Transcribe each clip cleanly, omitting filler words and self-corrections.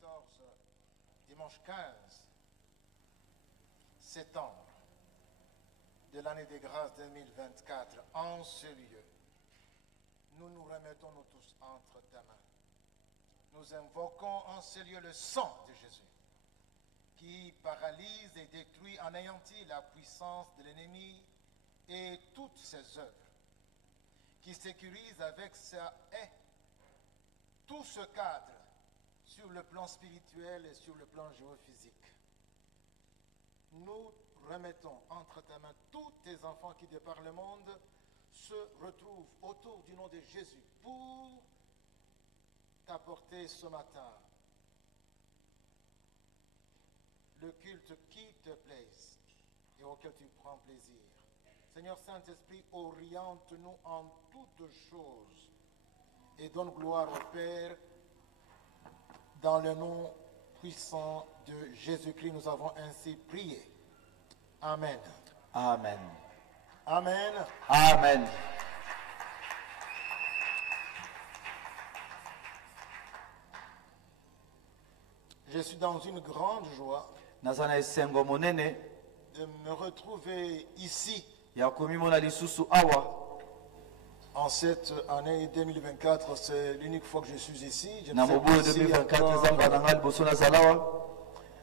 14, dimanche 15 septembre de l'année des grâces 2024, en ce lieu, nous nous remettons nous tous entre ta main. Nous invoquons en ce lieu le sang de Jésus, qui paralyse et détruit, anéantit la puissance de l'ennemi et toutes ses œuvres, qui sécurise avec sa haie tout ce cadre sur le plan spirituel et sur le plan géophysique. Nous remettons entre ta main tous tes enfants qui, de par le monde, se retrouvent autour du nom de Jésus pour t'apporter ce matin le culte qui te plaise et auquel tu prends plaisir. Seigneur Saint-Esprit, oriente-nous en toutes choses et donne gloire au Père. Dans le nom puissant de Jésus-Christ, nous avons ainsi prié. Amen. Amen. Amen. Amen. Je suis dans une grande joie Nazana esengo monene de me retrouver ici ya komimona lisusu awa en cette année 2024. C'est l'unique fois que je suis ici. Je ne na sais mobu pas si 2024 encore- zamba nanga liboso nazalawa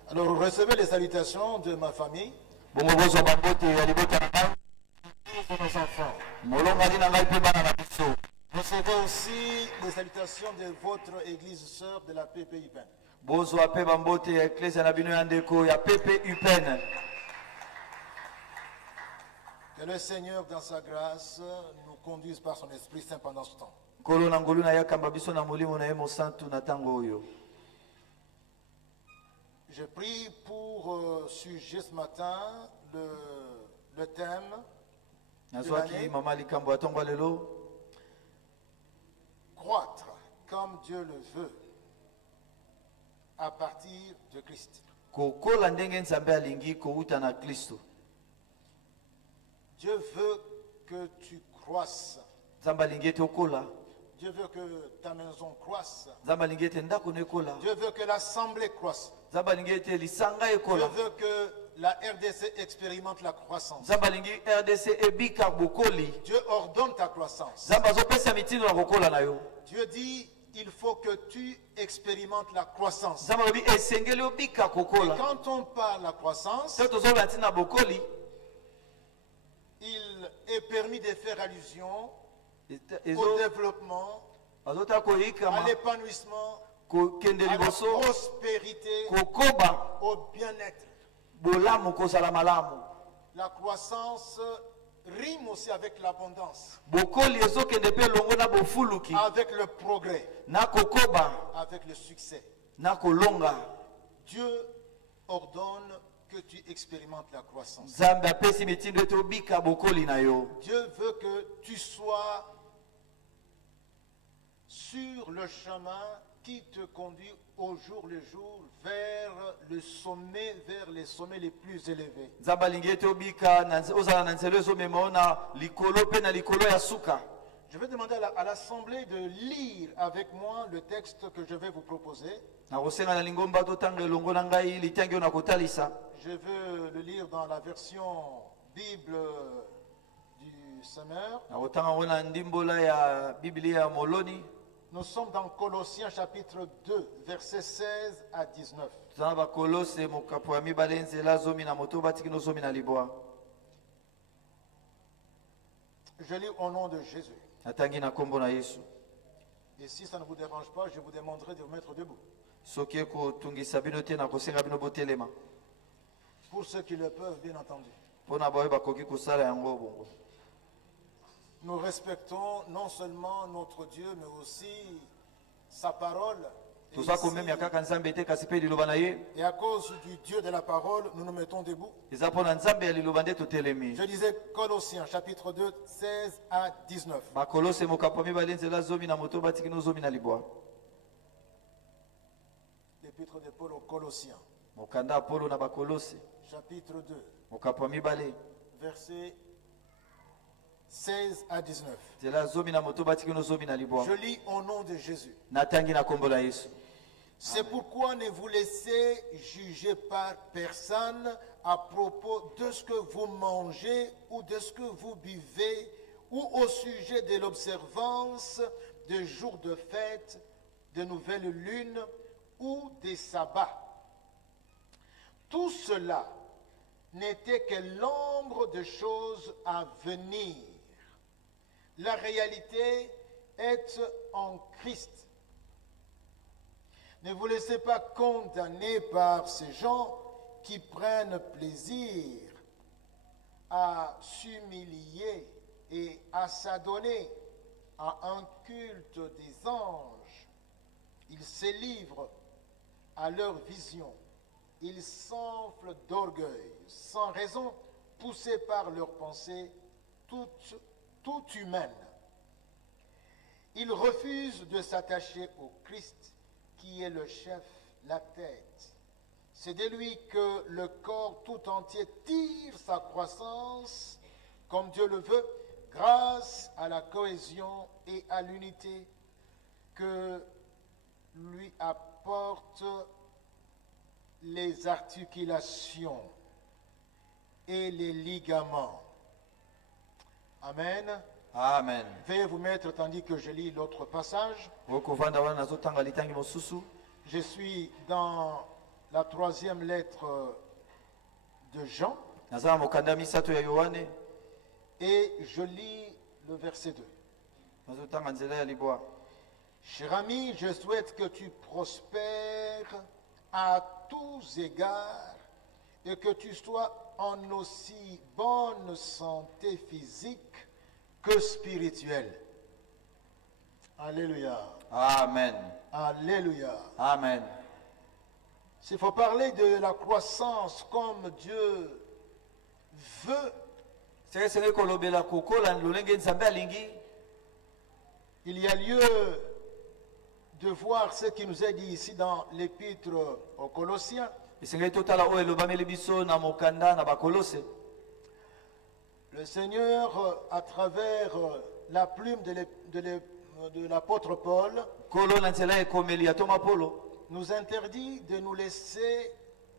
Alors recevez les salutations de ma famille, bongo bozwa bambote ya libota na ngai de nos enfants. molongani na ngai mpe bana na biso Recevez aussi les salutations de votre église sœur de la PPIPN. bozwa mpe bambote ya eklesia na bino ya ndeko ya pepe upene. Que le Seigneur, dans sa grâce, nous conduise par son Esprit Saint pendant ce temps. nkolo na ngolu na ye akamba biso na molimo na ye mosantu na ntango oyo. Je prie pour sujet ce matin le thème nazwaki mama likambo ya ntongo ya lelo croître comme Dieu le veut à partir de Christ. kokola ndenge nzambe alingi kouta na kristo. Dieu veut que tu croisses. nzambe alingi ete okola, Dieu veut que ta maison croisse. nzambe alingi ete ndako na ekola, Dieu veut que l'assemblée croisse. nzambe alingi ete lisanga Dieu ekola, veut que la RDC expérimente la croissance. nzambe alingi rdc ebika bokoli, Dieu ordonne ta croissance. nzambe azopesa mitindo na kokola na yo. Dieu dit, il faut que tu expérimentes la croissance. nzambe alobi esengeli obika Et kokola. quand on parle de la croissance, so tozoloba ntina bokoli il est permis de faire allusion e- au ezo- développement, azotaka à koyikama l'épanouissement, kokende à la liboso prospérité, kokoba au bien-être. bolamu kozala malamu. La croissance rime aussi avec l'abondance, bokoli ezokende mpe elongo na bofuluki avec le progrès, na kokoba avec le succès. na kolonga. Dieu ordonne que tu expérimentes la croissance. nzambe apesi mitindo ete obika bokoli na yo. Dieu veut que tu sois sur le chemin qui te conduit au jour le jour vers le sommet, vers les sommets les plus élevés. nzambe alingi ete obika ozala na nzela ezomema yo na likolo mpe na likolo ya suka. Je vais demander à l'Assemblée de lire avec moi le texte que je vais vous proposer. nakosenga na lingomba totanga elongo na ngai litangi oyo nakotalisa. Je veux le lire dans la version Bible du Semeur. nakotanga yango na ndimbola ya biblia ya moloni. Nous sommes dans Colossiens chapitre 2, versets 16 à 19. toza na bakolose mokapo ya mibale nzela zomi na moto batiki no zomi na libwa. Je lis au nom de Jésus. natangi na nkombo na yesu. Et si ça ne vous dérange pas, je vous demanderai de vous mettre debout. soki ekotungisa bino te nakosenga bino botelema. Pour ceux qui le peuvent, bien entendu. mpo na baoyo bakoki kosala yango bongo. Nous respectons non seulement notre Dieu, mais aussi sa parole. Et, toza komemya kaka nzambe te kasi mpe liloba na ye. et à cause du Dieu de la parole, nous nous mettons debout. eza mpo na nzambe ya liloba nde totelemi. Je disais Colossiens chapitre 2, 16 à 19. bakolose mokapo ya mibale nzela zomi na moto batiki no zomi na libwa. L'épître de Paul aux Colossiens, mokanda ya polo na bakolose chapitre 2, mokapo ya mibale versets 16 à 19. nzela zomi na moto batiki no zomi na libwa. Je lis au nom de Jésus. natangi na nkombo na yesu. C'est pourquoi ne vous laissez juger par personne à propos de ce que vous mangez ou de ce que vous buvez ou au sujet de l'observance des jours de fête, de nouvelles lunes ou des sabbats. Tout cela n'était que l'ombre de choses à venir. La réalité est en Christ. Ne vous laissez pas condamner par ces gens qui prennent plaisir à s'humilier et à s'adonner à un culte des anges. Ils se livrent à leur vision. Ils s'enflent d'orgueil, sans raison, poussés par leurs pensées toutes humaines. Ils refusent de s'attacher au Christ, qui est le chef, la tête. C'est de lui que le corps tout entier tire sa croissance, comme Dieu le veut, grâce à la cohésion et à l'unité que lui apportent les articulations et les ligaments. Amen. Amen. Veuillez vous mettre tandis que je lis l'autre passage. Je suis dans la 3e lettre de Jean et je lis le verset 2. Cher ami, je souhaite que tu prospères à tous égards et que tu sois en aussi bonne santé physique que spirituelle. Alléluia. Amen. Alléluia. Amen. S'il faut parler de la croissance comme Dieu veut, il y a lieu de voir ce qui nous est dit ici dans l'épître aux Colossiens. Le Seigneur, à travers la plume de l'apôtre Paul, nous interdit de nous laisser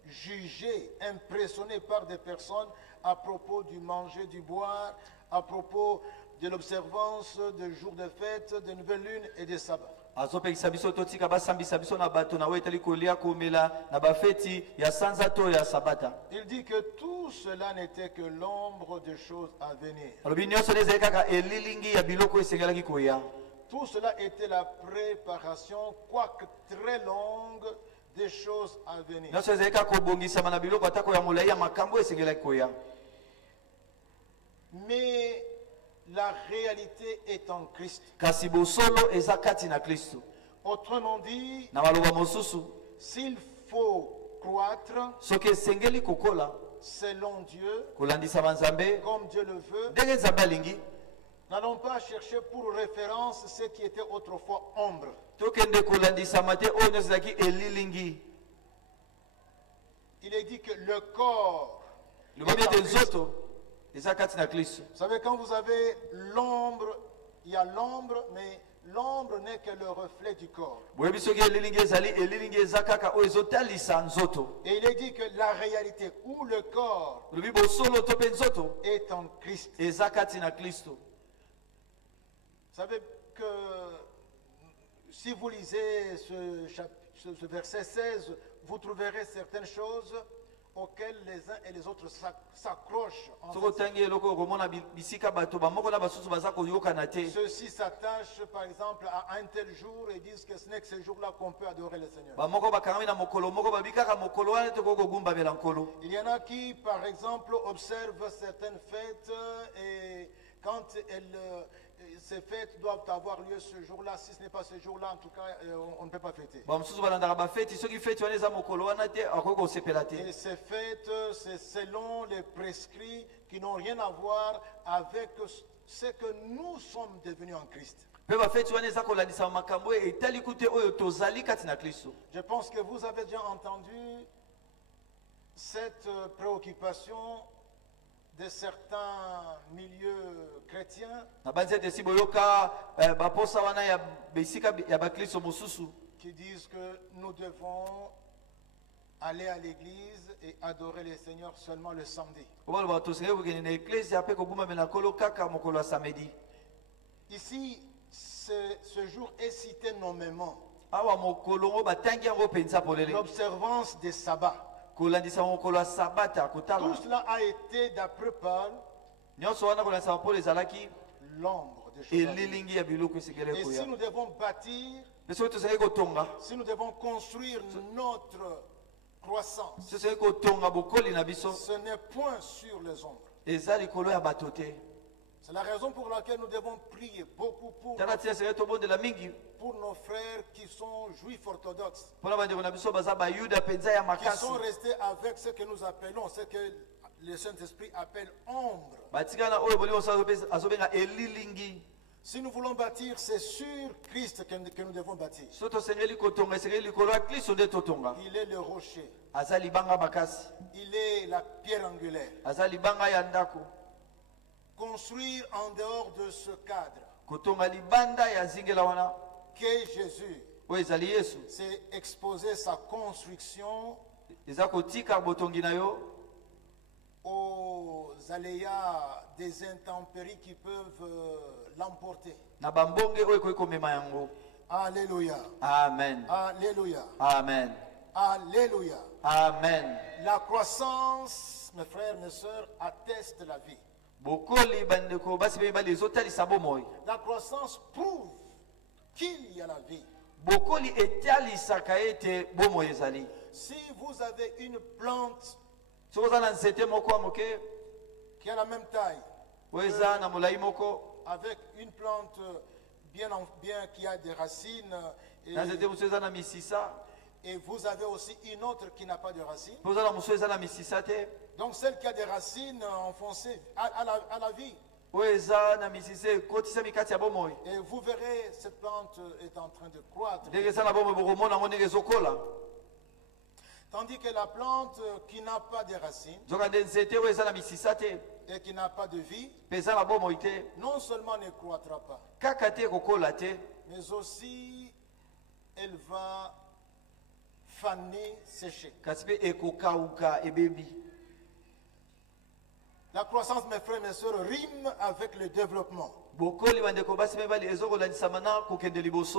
juger, impressionner par des personnes à propos du manger, du boire, à propos de l'observance des jours de fête, des nouvelles lunes et des sabbats. Il dit que tout cela n'était que l'ombre des choses à venir. Tout cela était la préparation, quoique très longue, des choses à venir. Mais la réalité est en Christ. Autrement dit, s'il faut croître selon Dieu, comme Dieu le veut, n'allons pas chercher pour référence ce qui était autrefois ombre. Il est dit que le corps est en Christ. Vous savez, quand vous avez l'ombre, il y a l'ombre, mais l'ombre n'est que le reflet du corps. Et il est dit que la réalité où le corps est en Christ. Vous savez que si vous lisez ce verset 16, vous trouverez certaines choses auxquelles les uns et les autres s'accrochent. Ceux-ci s'attachent par exemple à un tel jour et disent que ce n'est que ce jour-là qu'on peut adorer le Seigneur. Il y en a qui par exemple observent certaines fêtes et quand ces fêtes doivent avoir lieu ce jour-là, si ce n'est pas ce jour-là, en tout cas, on ne peut pas fêter. Et ces fêtes, c'est selon les prescrits qui n'ont rien à voir avec ce que nous sommes devenus en Christ. Je pense que vous avez déjà entendu cette préoccupation de certains milieux chrétiens qui qui disent que nous devons aller à l'église et adorer le Seigneur seulement le samedi. Ici, ce jour est cité nommément. L'observance des sabbats. Tout cela a été, d'après Paul, l'ombre des choses. Et si nous devons bâtir, si nous devons construire notre croissance, ce n'est point sur les ombres. C'est la raison pour laquelle nous devons prier beaucoup pour nos frères qui sont juifs orthodoxes, qui sont restés avec ce que nous appelons, ce que le Saint-Esprit appelle ombre. Si nous voulons bâtir, c'est sur Christ que nous devons bâtir. Il est le rocher. Il est la pierre angulaire. Construire en dehors de ce cadre que Jésus s'est exposé sa construction aux aléas des intempéries qui peuvent l'emporter. Alléluia. Amen. Alléluia. Amen. Alléluia. Amen. La croissance, mes frères, mes sœurs, atteste la vie. La croissance prouve qu'il y a la vie. Si vous avez une plante qui a la même taille, avec une plante bien qui a des racines, et vous avez aussi une autre qui n'a pas de racines, donc celle qui a des racines enfoncées à la vie. Et vous verrez, cette plante est en train de croître. Tandis que la plante qui n'a pas de racines et qui n'a pas de vie, non seulement ne croîtra pas, mais aussi elle va faner, sécher. La croissance, mes frères et mes sœurs, rime avec le développement.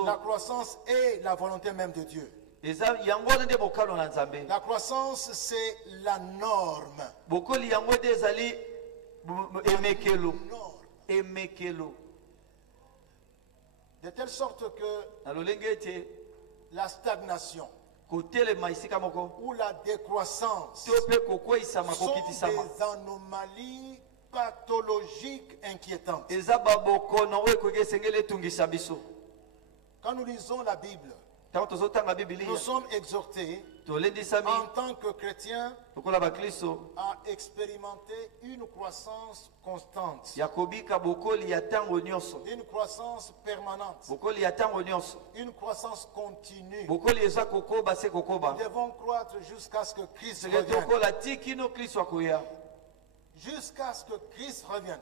La croissance est la volonté même de Dieu. La croissance, c'est la norme. De telle sorte que la stagnation ou la décroissance sont des anomalies pathologiques inquiétantes. Quand nous lisons la Bible, nous sommes exhortés en tant que chrétiens à expérimenter une croissance constante, une croissance permanente, une croissance continue. Nous devons croître jusqu'à ce que Christ revienne. Jusqu'à ce que Christ revienne.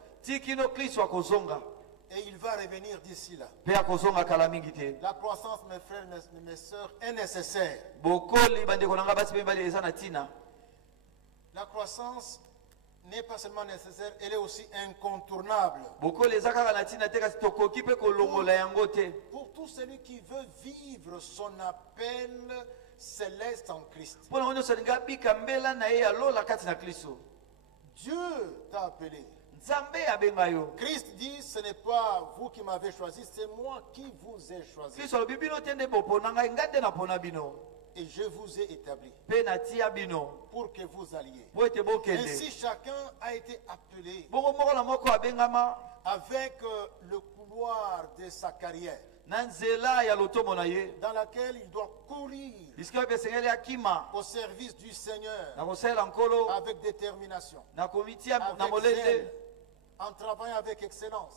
Et il va revenir d'ici là. La croissance, mes frères et mes sœurs, est nécessaire. La croissance n'est pas seulement nécessaire, elle est aussi incontournable. Pour tout celui qui veut vivre son appel céleste en Christ. Dieu t'a appelé. Christ dit, ce n'est pas vous qui m'avez choisi, c'est moi qui vous ai choisi. Et je vous ai établi pour que vous alliez. Ainsi, chacun a été appelé avec le couloir de sa carrière, dans laquelle il doit courir au service du Seigneur avec détermination, avec zèle, en travaillant avec excellence,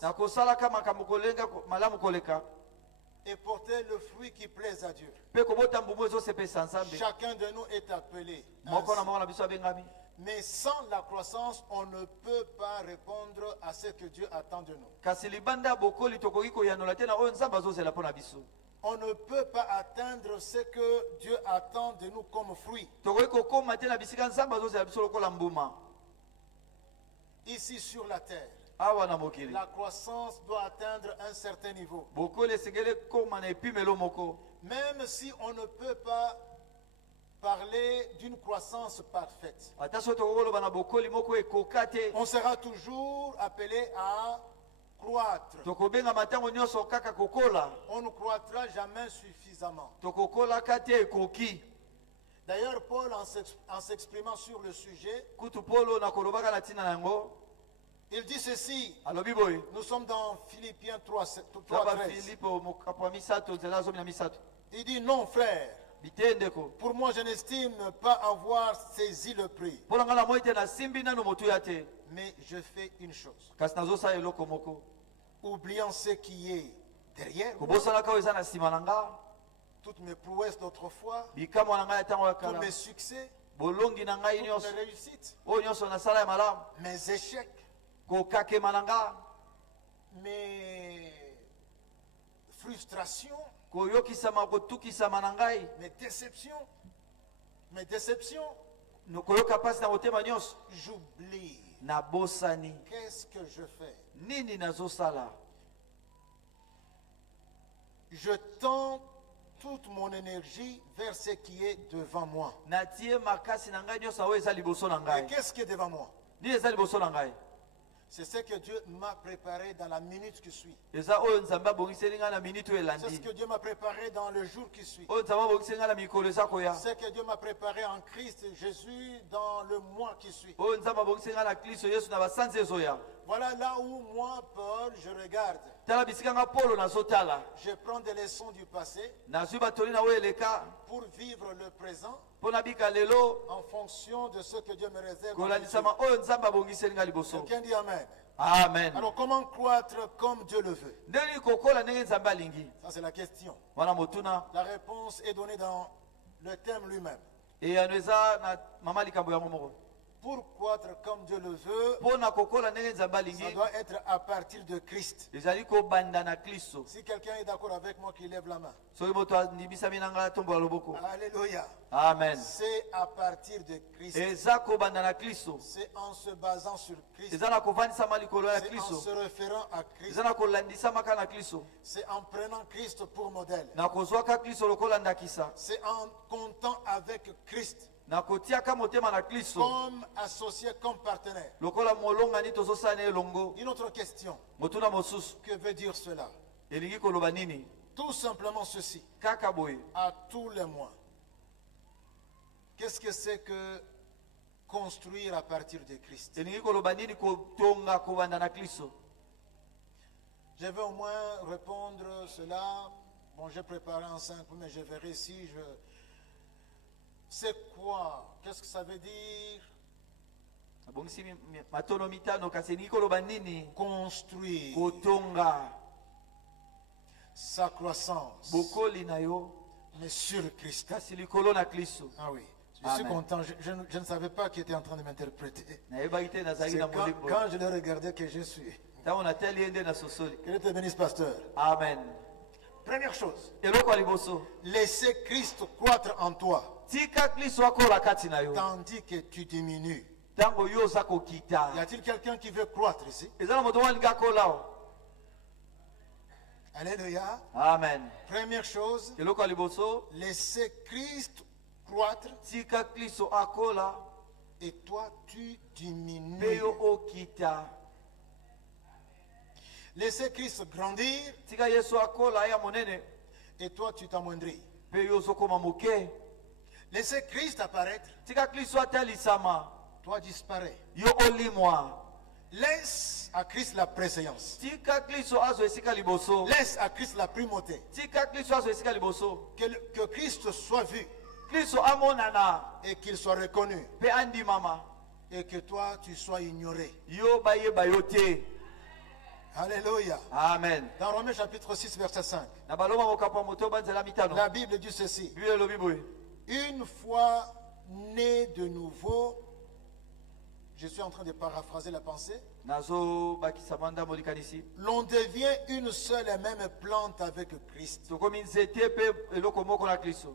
et porter le fruit qui plaise à Dieu. Chacun de nous est appelé ainsi. Mais sans la croissance, on ne peut pas répondre à ce que Dieu attend de nous. on ne peut pas atteindre ce que Dieu attend de nous comme fruit. Ici sur la terre, la croissance doit atteindre un certain niveau. Même si on ne peut pas parler d'une croissance parfaite, on sera toujours appelé à croître. On ne croîtra jamais suffisamment. D'ailleurs, Paul, en s'exprimant sur le sujet, il dit ceci. Nous sommes dans Philippiens 3:13. Il dit non, frère. Pour moi, je n'estime pas avoir saisi le prix. Mais je fais une chose. Oubliant ce qui est derrière moi, toutes mes prouesses d'autrefois, tous mes succès, toutes mes réussites, mes échecs, mes frustrations, mes déceptions, j'oublie. Qu'est-ce que je fais? Je tends toute mon énergie vers ce qui est devant moi. Et qu'est-ce qui est devant moi? C'est ce que Dieu m'a préparé dans la minute qui suit. C'est ce que Dieu m'a préparé dans le jour qui suit. C'est ce que Dieu m'a préparé en Christ Jésus dans le mois qui suit. Voilà là où moi, Paul, je regarde. Je prends des leçons du passé pour vivre le présent en fonction de ce que Dieu me réserve. Quelqu'un dit Amen. Amen. Alors comment croître comme Dieu le veut? Ça c'est la question. La réponse est donnée dans le thème lui-même. Pour croître comme Dieu le veut, ça doit être à partir de Christ. Si quelqu'un est d'accord avec moi, qu'il lève la main. Alléluia. Amen. C'est à partir de Christ. C'est en se basant sur Christ. C'est en se référant à Christ. C'est en prenant Christ pour modèle. C'est en comptant avec Christ comme associé, comme partenaire. Une autre question. Que veut dire cela? Tout simplement ceci. À tous les mois. Qu'est-ce que c'est que construire à partir de Christ? Je vais au moins répondre cela. Bon, j'ai préparé en 5, mais je verrai si je... C'est quoi? Qu'est-ce que ça veut dire? Construire sa croissance, mais sur Christ. Ah oui, je suis content. Je ne savais pas qui était en train de m'interpréter. C'est quand je le regardais que je suis. Que Dieu te bénisse, pasteur. Amen. Première chose, laissez Christ croître en toi. Tandis que tu diminues. Y a-t-il quelqu'un qui veut croître ici? Alléluia. Amen. Première chose, laissez Christ croître. Et toi, tu diminues. Laissez Christ grandir. Et toi, tu t'amoindris. Laissez Christ apparaître. Toi disparais. Laisse à Christ la préséance. Laisse à Christ la primauté. Que Christ soit vu. Et qu'il soit reconnu. Et que toi tu sois ignoré. Alléluia. Amen. Dans Romains chapitre 6 verset 5. La Bible dit ceci. Une fois né de nouveau, je suis en train de paraphraser la pensée, nazo bakisamanda molikanisi l'on devient une seule et même plante avec Christ. tokomi nzete pe eloko moko na Kristo.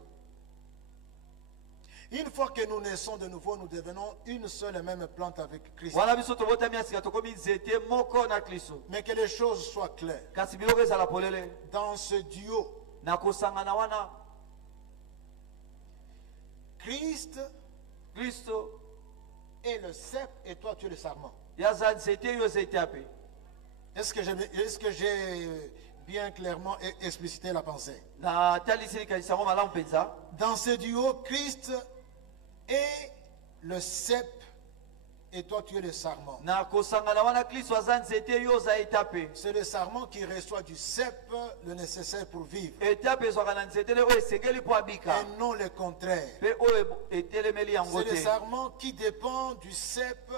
Une fois que nous naissons de nouveau, nous devenons une seule et même plante avec Christ. wana biso tobotami asika tokomi nzete moko na Kristo. Mais que les choses soient claires. Kasi biloko ezala polele Dans ce duo, na kosangana wana Christ Kristo est le cep et toi tu es le sarment. yaza nzete yo nzete ape. Est-ce que j'ai bien clairement explicité la pensée? Na talisi likanisa ngo malamu penza. Dans ce duo, Christ est le cep et toi tu es le sarment. Na kosangana wana Kristo aza nzete yo za etape. C'est le sarment qui reçoit du cep le nécessaire pour vivre. Etape ezwaka na nzete le oyo esengeli mpo abika. Et non le contraire. Pe oyo etelemeli yango C'est le te. sarment qui dépend du cep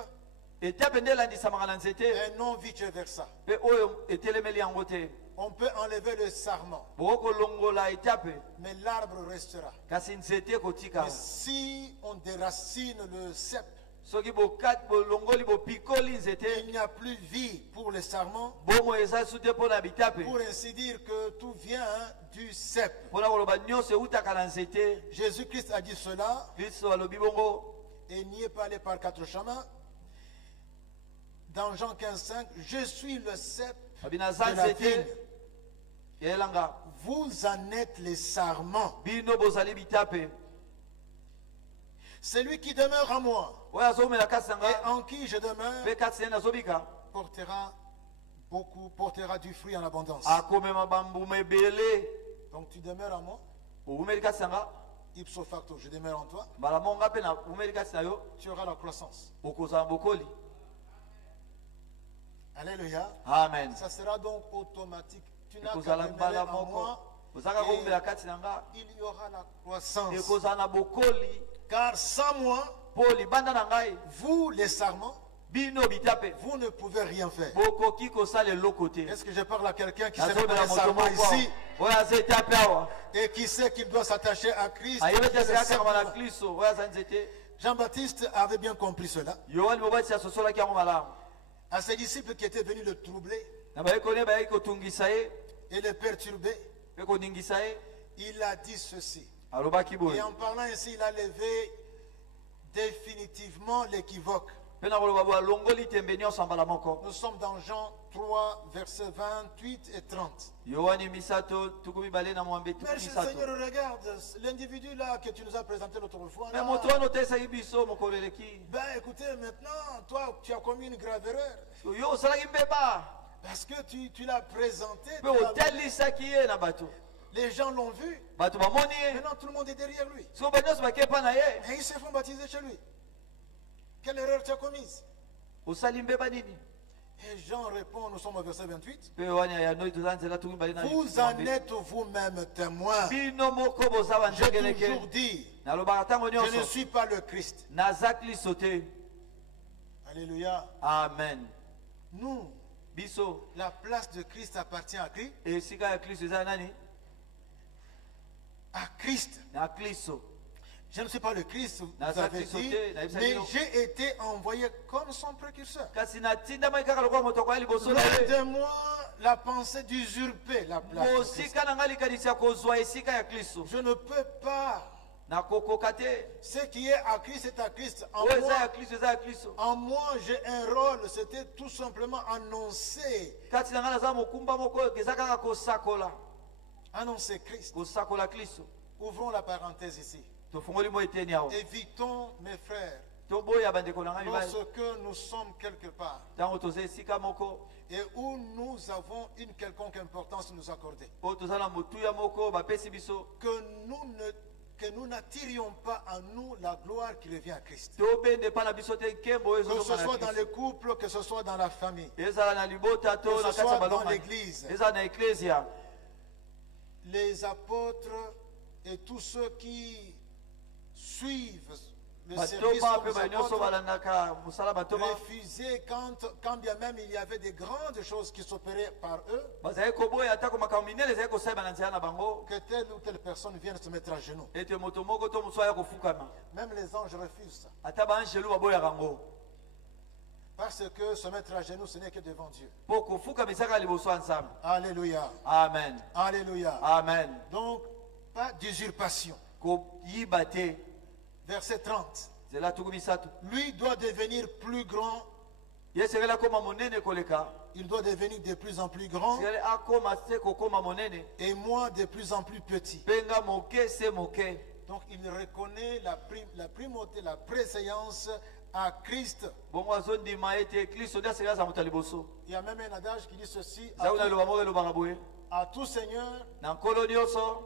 Etape nde elandisamaka na nzete et non vice-versa. pe oyo etelemeli yango te. On peut enlever le sarment, bokolongola etape mais l'arbre restera. kasi nzete ekotika. Mais si on déracine le cep, soki bolongoli bopikoli nzete il n'y a plus vie pour le sarment. bomo eza su te mpo na bitape Pour ainsi dire que tout vient du cep. mpona koloba nyonso eutaka na nzete. Jésus-Christ a dit cela Kristo alobi bongo et n'y est pas allé par quatre chemins. Dans Jean 15,5, je suis le cep abi naza de la nzete vigne. ya elanga Vous en êtes les sarments. bino bozali bitape. Celui qui demeure en moi oyo azomela kasi na et nga en qui je demeure mpe kasi naye nazobika portera du fruit en abondance. akomema bambuma ebele. Donc tu demeures en moi, obumeli kasi na nga ipso facto, je demeure en toi, mbala mo nga mpe na bumeli kasi na yo tu auras la croissance. okozala bokoli. Alléluia. Amen. Ça sera donc automatique. Tu n'as qu'à ekozala demeurer mbala en moko moi ozalaka kobumela kati na nga et il y aura la croissance. ekozala na bokoli. Car sans moi, mpo libanda na ngai vous les sarments, bino bitape vous ne pouvez rien faire. bokoki kosala eloko te. Est-ce que je parle à quelqu'un qui s'est nazomela préparé moto sarment moko ici oyo aza etape awa et qui sait qu'il doit s'attacher à Christ? ayebi te C'est asekakama na simple. kristo oyo aza nzete. Jean-Baptiste avait bien compris cela. yohani mobati asosolaki yango malamu À ses disciples qui étaient venus le troubler na bayekoni bayaki kotungisa ye et le perturber, mpe koningisa ye il a dit ceci. alobaki Et boye en parlant ainsi, il a levé définitivement l'équivoque. mpe na koloba boye alongoli tembe nyonso ya mbala moko. Nous sommes dans Jean 3, versets 28 et 30. yohani misato tuku mibale na mwambe tuku Merci misato. Seigneur, regarde l'individu là que tu nous as présenté l'autre fois. me là. moto wana otesaki biso mokolo eleki Ben écoutez, maintenant, toi, tu as commis une grave erreur. yo osalaki mbeba Parce que tu l'as présenté. mpe otelisaki ye na bato. Les gens l'ont vu. bato bamoni ye Maintenant, tout le monde est derrière lui. siko banyonso bakei epa na ye. Et ils se font baptiser chez lui. Quelle erreur tu as commise? osali mbeba nini. Et Jean répond, nous sommes au verset 28. mpe yohani ayanoi toza nzela tuku mibale na Vous en êtes vous-même témoin. bino moko boza J'ai toujours banzengeleke. dit, nalobaka ntango je ne nyonso suis pas le Christ. naza kristo te. Alléluia. amen. Nous, biso la place de Christ appartient à qui? esika ya kristo eza ya nani. À Christ. na kristo. Je ne suis pas le Christ, vous Naza avez Christo dit, te, nayebi mais bino. j'ai été envoyé comme son précurseur. kasi natindamaki kaka lokola moto akoya liboso na Loin ye. de moi la pensée d'usurper la place de Christ. mosika na ngai likanisi ya kozwa esika ya kristo. Je ne peux pas. nakokoka te. Ce qui est à Christ est à Christ. En oyo eza ya moi, kristo eza ya kristo. en moi, j'ai un rôle. C'était tout simplement annoncer. kati na ngai naza mokumba moko eza kaka kosakola. Annoncer Christ. kosakola kristo. Ouvrons la parenthèse ici. tofungoli mo eteni awa. Évitons, mes frères, toboya bandeko na ngai mibali. lorsque nous sommes quelque part ntango toza esika moko et où nous avons une quelconque importance nous accorder, oyo toza na motuya moko bapesi biso. que nous n'attirions pas à nous la gloire qui revient à Christ. tobende pa na biso te nkembo oyo Que ce ezozonga soit na dans kristo. le couple, que ce soit dans la famille, ezala na libota to que na ce kati ya soit dans balonga. l'église. ezala na eklesia. Les apôtres et tous ceux qui suivent le service batoma comme mpe les banyonso apôtres balandaka mosala batoma refusaient quand bien même il y avait des grandes choses qui s'opéraient par eux, bazali koboya atako makambo minene ezali kosaima na nzela na bango que telle ou telle personne vienne se mettre à genoux. ete moto moko to mosusu aya kofukama. Même les anges refusent ça. ata baangelu baboyaka yango. Parce que se mettre à genoux, ce n'est que devant Dieu. po kofukamisaka liboso ya nzambe. Alléluia. Amen. Alléluia. Amen. Donc, pas d'usurpation. Koyiba te. Verset 30. Zela tuku misato. Lui doit devenir plus grand. Yesekela koma monene koleka. Il doit devenir de plus en plus grand. Sekele akoma se kokoma monene. Et moi de plus en plus petit. Penga moke se moke. Donc il reconnaît la primauté, la préséance à Christ. Bongo azondima ete Kristo ndia sekela za moto liboso. Il y a même un adage qui dit ceci. Zauna lo bamoko lo baraboye. À tout Seigneur, Na nkolo nyonso,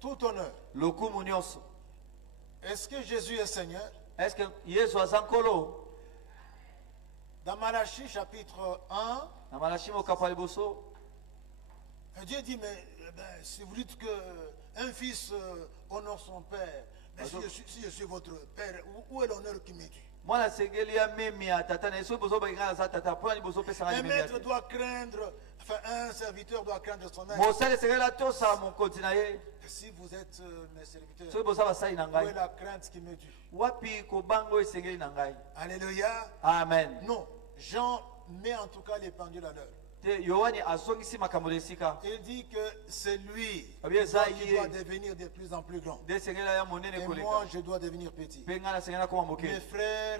tout honneur. lokumu nyonso. Est-ce que Jésus est Seigneur? Est-ce que Yesu aza nkolo? Dans Malachie chapitre 1, Na Malachi mokapa liboso. Dieu dit, mais si vous dites qu'un fils honore son père, mais si je suis votre père, où est l'honneur qui m'est dû? Mwana segeli ya memi ya tata na Yesu bozo bagala za tata pona liboso pesa Un ngani maître memi. doit craindre, enfin un serviteur doit craindre son maître. Mosale segela tosa mon kontina ye. Si vous êtes mes serviteurs, So bozo basai na où est ngai. la crainte qui m'est due? Wapi ko bango esengeli na ngai. Alléluia. Amen. Non, Jean met en tout cas les pendules à l'heure. Te Yohani azongisi makambo lesika. Il dit que c'est lui Bien, qui doit devenir de plus en plus grand. De segela ya monene Et koleka. moi, je dois devenir petit. Penga na segela koma moke. Mes frères,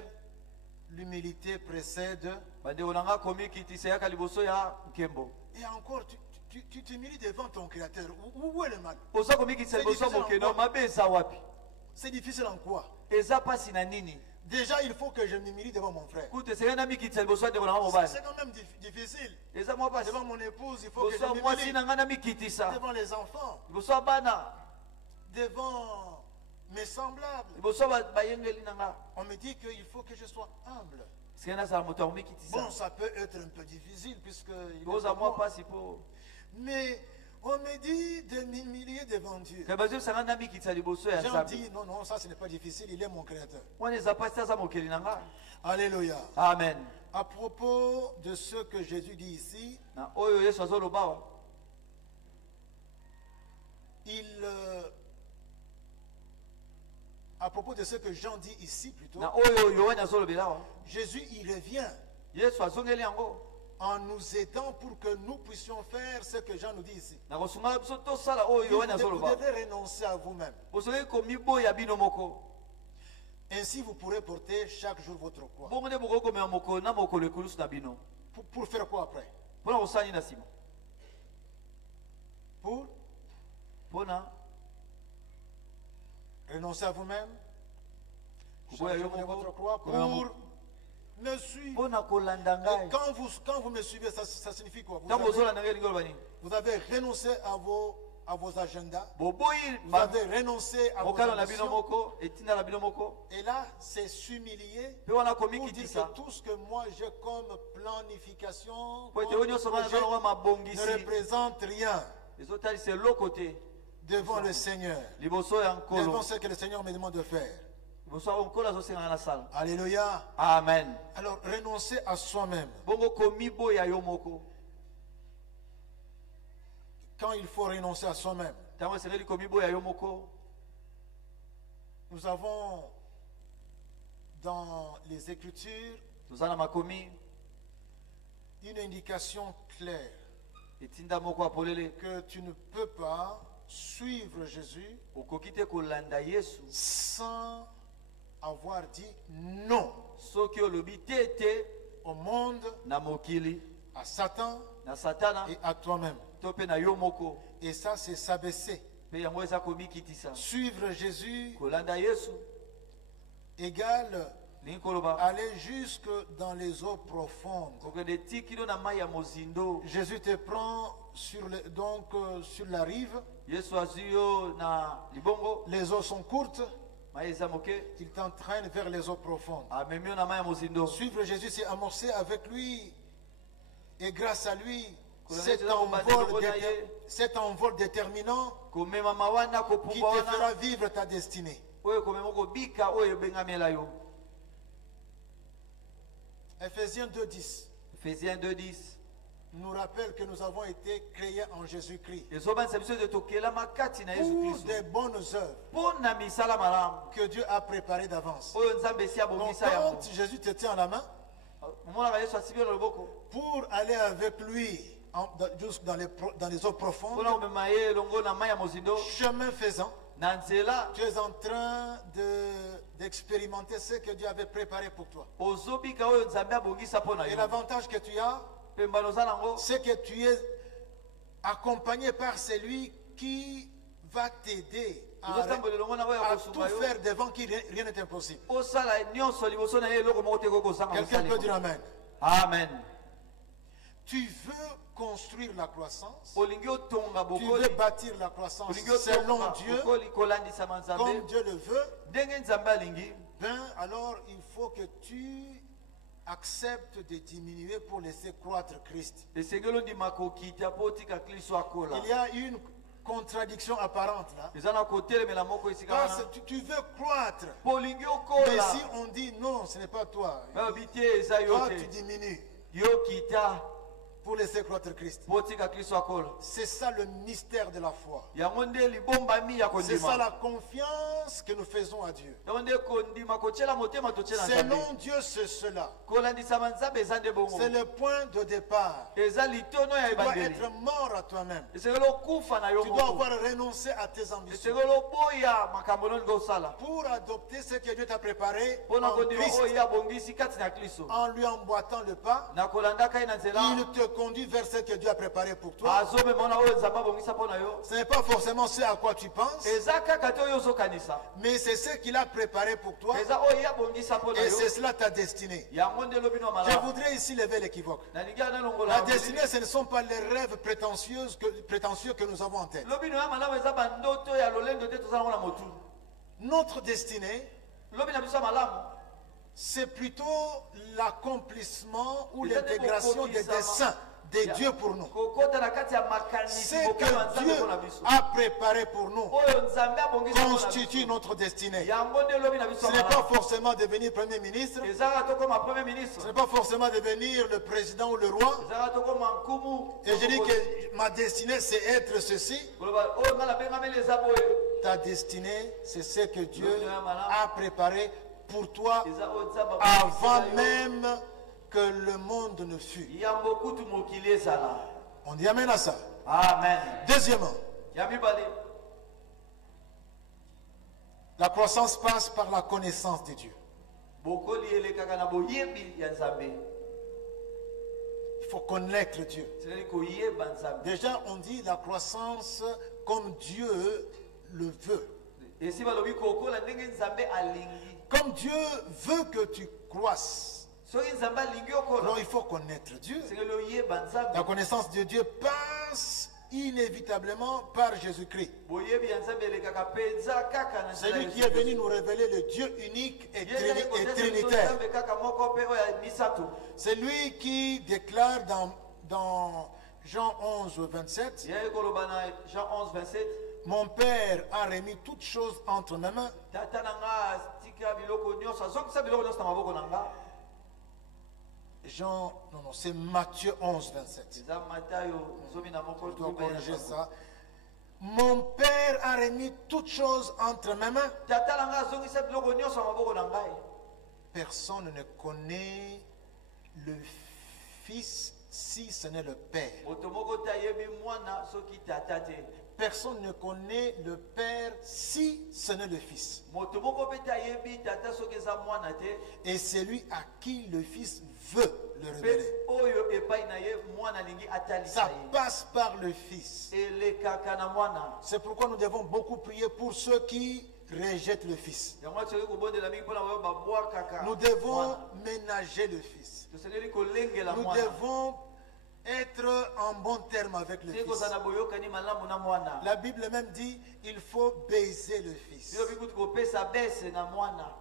l'humilité précède. Bande onanga komi kitise ya liboso ya nkembo. Et encore, tu t'humilies devant ton Créateur. Où est le mal? Osa komi kitise liboso moke no mabe eza wapi? C'est difficile en quoi? Eza pasi na nini? Déjà, il faut que je m'humilie devant mon frère. Kute segela mi kitise liboso de onanga mobali. C'est quand même difficile. Eza mwa pasi. Devant mon épouse, il faut que je Boso mwasi m'humilie. na ngana mi kitisa. Devant les enfants, Liboso bana. devant mes semblables. Liboso bayengeli na nga. On me dit qu'il faut que je sois humble. Segela za moto mi kitisa. Bon, ça peut être un peu difficile puisque il est Boza mwa bon. pasi po. Mais on me dit de m'humilier devant Dieu. Ke bazo sanga mi kitisa liboso ya Jean nzambe. dit non, non, ça ce n'est pas difficile, il est mon créateur. Wana eza pasi za mokeli na nga. Alléluia. Amen. À propos de ce que Jésus dit ici, Na oyo Yesu azoloba wa. à propos de ce que Jean dit ici plutôt, Na oyo Yohani azolobela wa. Jésus il revient Yesu azongeli yango. en nous aidant pour que nous puissions faire ce que Jean nous dit ici. Na kosunga biso tosala oyo Vous Yohani azoloba. devez renoncer à vous-même. Bosoki komiboya bino moko. Ainsi vous pourrez porter chaque jour votre croix. Bongo nde boko komema mokolo na mokolo ekulusu na bino. Pour faire quoi après? Mpona kosala nini na nsima? Pour Mpona renoncer à vous-même. koboya yo Chaque jour votre croix moko. pour me suivre. Mpona kolanda Et ngai. quand vous me suivez, ça signifie quoi? Ntango ozolanda ngai elingi oloba nini? Vous avez renoncé à vos agendas. Boboyi Vous avez renoncé à vos mokalo na bino ambitions. moko, etinda na bino moko. Et là, c'est s'humilier Mpe wana pour dire komikitisa. que tout ce que moi j'ai comme planification Po ete oyo nyonso nga naza longo ne mabongisi. représente rien Ezotalisa eloko te. devant le Seigneur. Liboso ya nkolo. Devant ce que le Seigneur me demande de faire. Liboso ya nkolo azosengaka na sala. Alléluia. Amen. Alors, renoncer à soi-même. Bongo komiboya yo moko. Quand il faut renoncer à soi-même, Ntango esengeli komiboya yo moko. nous avons dans les Écritures Toza na makomi. une indication claire Etinda moko apolele. que tu ne peux pas suivre Jésus Okoki te kolanda Yesu. sans avoir dit non Soki olobi te te au monde, na mokili, à Satan na satana, et à toi-même. to pe na yo moko. Et ça, c'est s'abaisser. Pe yango eza komikitisa. Suivre Jésus Kolanda Yesu. égale Lingi koloba. aller jusque dans les eaux profondes. Kokende ti kilo na mai ya mozindo. Jésus te prend sur sur la rive. Yesu azwi yo na libongo. Les eaux sont courtes. Mai eza moke. Il t'entraîne vers les eaux profondes. Amemi yo na mai ya mozindo. Suivre Jésus, c'est amorcer avec lui. Et grâce à lui, cet envol déterminant Komema mawana qui kopumba te wana. fera vivre ta destinée. Oyo komema kobika oyo ebengamela yo. Ephésiens 2.10. Ephésiens 2:10. nous rappelle que nous avons été créés en Jésus-Christ ezobanisa biso ete tokelama kati na Yesu pour Kristo des bonnes œuvres mpo na misala malamu que Dieu a préparées d'avance. oyo nzambe esi Donc abongisa yango. quand Jésus te tient la main omonaka Yesu asimbi yo na loboko pour aller avec lui jusque dans les eaux profondes, mpona komema ye elongo na mai ya mozindo chemin faisant, na nzela tu es en train d'expérimenter ce que Dieu avait préparé pour toi. ozobika oyo nzambe abongisa mpo na Et yo l'avantage que tu as, pembano oza nango c'est que tu es accompagné par celui qui va t'aider ozotambola elongo na oyo ya à tout kosunga yo faire devant qui rien n'est impossible. osala nyonso liboso na ye eloko moko te koki kozanga Quelqu'un peut dire kosalela. Amen. Amen. Tu veux construire la croissance, olingi otonga tu veux bokoli bâtir la croissance olingi selon otonga Dieu, bokoli kolandisama nzambe comme Dieu le veut, ndenge nzambe alingi ben alors il faut que tu acceptes de diminuer pour laisser croître Christ. esengeli ondima kokita mpo otika kristo akola Il y a une contradiction apparente là. eza na kotelemela moko esika Parce wana que tu veux croître, mpo olingi mais okola si on dit non, ce n'est pas toi, bayobi te eza yo toi tu te diminues yo kita pour laisser croître Christ. mpo otika kristo akola C'est ça le mystère de la foi. yango nde libombami ya C'est ça kondima la confiance que nous faisons à Dieu. yango nde kondima kotyela motema totyela nzambe Selon Dieu, c'est cela. kolandisama nzambe eza nde bongo C'est le point de départ. eza litono ya Tu dois ebandeli être mort à toi-même. esengeli okufa na yo Tu dois moko avoir renoncé à tes ambitions esengeli oboya makambo noningi osala pour adopter ce que Dieu t'a préparé mpona en kondima Christ. oyo ye abongisi kati na kristo En lui emboîtant le pas, na kolandaka ye na nzela il te conduit vers ce que Dieu a préparé pour toi. azomema na oyo nzambe abongisa mpo na yo Ce n'est pas forcément ce à quoi tu penses, eza kaka te oyo ozokanisa mais c'est ce qu'il a préparé pour toi eza oyo ye abongisa mpo na et yo c'est cela ta destinée. yango nde lobi no Je malamu voudrais ici lever l'équivoque. nalingi ana longola La destinée, ce ne sont pas les rêves prétentieux que nous avons en tête. lobi no ya malamu eza bandoto ya lolendo te toza nango na motu Notre destinée, lobi na biso ya malamu c'est plutôt l'accomplissement ou Eza l'intégration des desseins de Dieu pour nous. kokota na kati ya makanisi Ce bokalo ya que nzambe Dieu mpo na biso a préparé pour nous oyo nzambe abongisa mpo na constitue biso notre destinée. yango nde lobi na biso Ce ya n'est pas malamu forcément devenir Premier ministre, ezaka tokoma premier ce ministre n'est pas forcément devenir le président ou le roi. ezaka tokoma nkumu Et je dis que ma destinée, c'est être ceci. koloba oyo nga nabengameli eza boye Ta destinée, c'est ce que Dieu a préparé pour toi eza oyo nzambe avant abongisa yo. même que le monde ne fût. yambo kutu mokili ezala On dit amen à ça. amen Deuxièmement, ya mibale la croissance passe par la connaissance de Dieu. bokoli elekaka na boyebi ya nzambe Il faut connaître Dieu. tikali koyeba nzambe Déjà, on dit la croissance comme Dieu le veut. esi balobi kokola ndenge nzambe alingi Comme Dieu veut que tu croisses, soki nzambe alingi alors okola il faut connaître Dieu. tikali oyeba nzambe La connaissance de Dieu passe inévitablement par Jésus-Christ. boyebi ya nzambe elekaka mpenza kaka na C'est lui qui est venu nous révéler le Dieu unique et trinitaire. nzambe kaka moko mpe oyo ya misato C'est lui qui déclare dans Jean 11, 27, yaye koloba na Jean 11 27 mon Père a remis toutes choses entre mes mains. tata na nga atika biloko nyonso azongisa biloko nyonso na maboko na nga Jean, non, c'est Matthieu 11, 27. eza matayo zomi na moko Je dois corriger ça. Mon Père a remis toutes choses entre mes mains. tata na nga azongisa biloko nyonso na maboko na ngai Personne ne connaît le Fils si ce n'est le Père. moto moko te ayebi mwana soki tata te Personne ne connaît le Père si ce n'est le Fils. moto moko mpe te ayebi tata soki eza mwana te Et c'est lui à qui le Fils veut le mpe révéler. oyo epai na ye mwana alingi atalisa Ça ye passe par le Fils. elekaka na mwana C'est pourquoi nous devons beaucoup prier pour ceux qui rejettent le Fils. yango tokoki kobondela mingi mpona bayo babwakaka Nous devons mwana. ménager le Fils. tosengeli kolengela Nous mwana devons être en bon terme avec le soki Fils. kozala na boyokani malamu na mwana La Bible même dit il faut baiser le Fils. bilobi kutu kopesa bese na mwana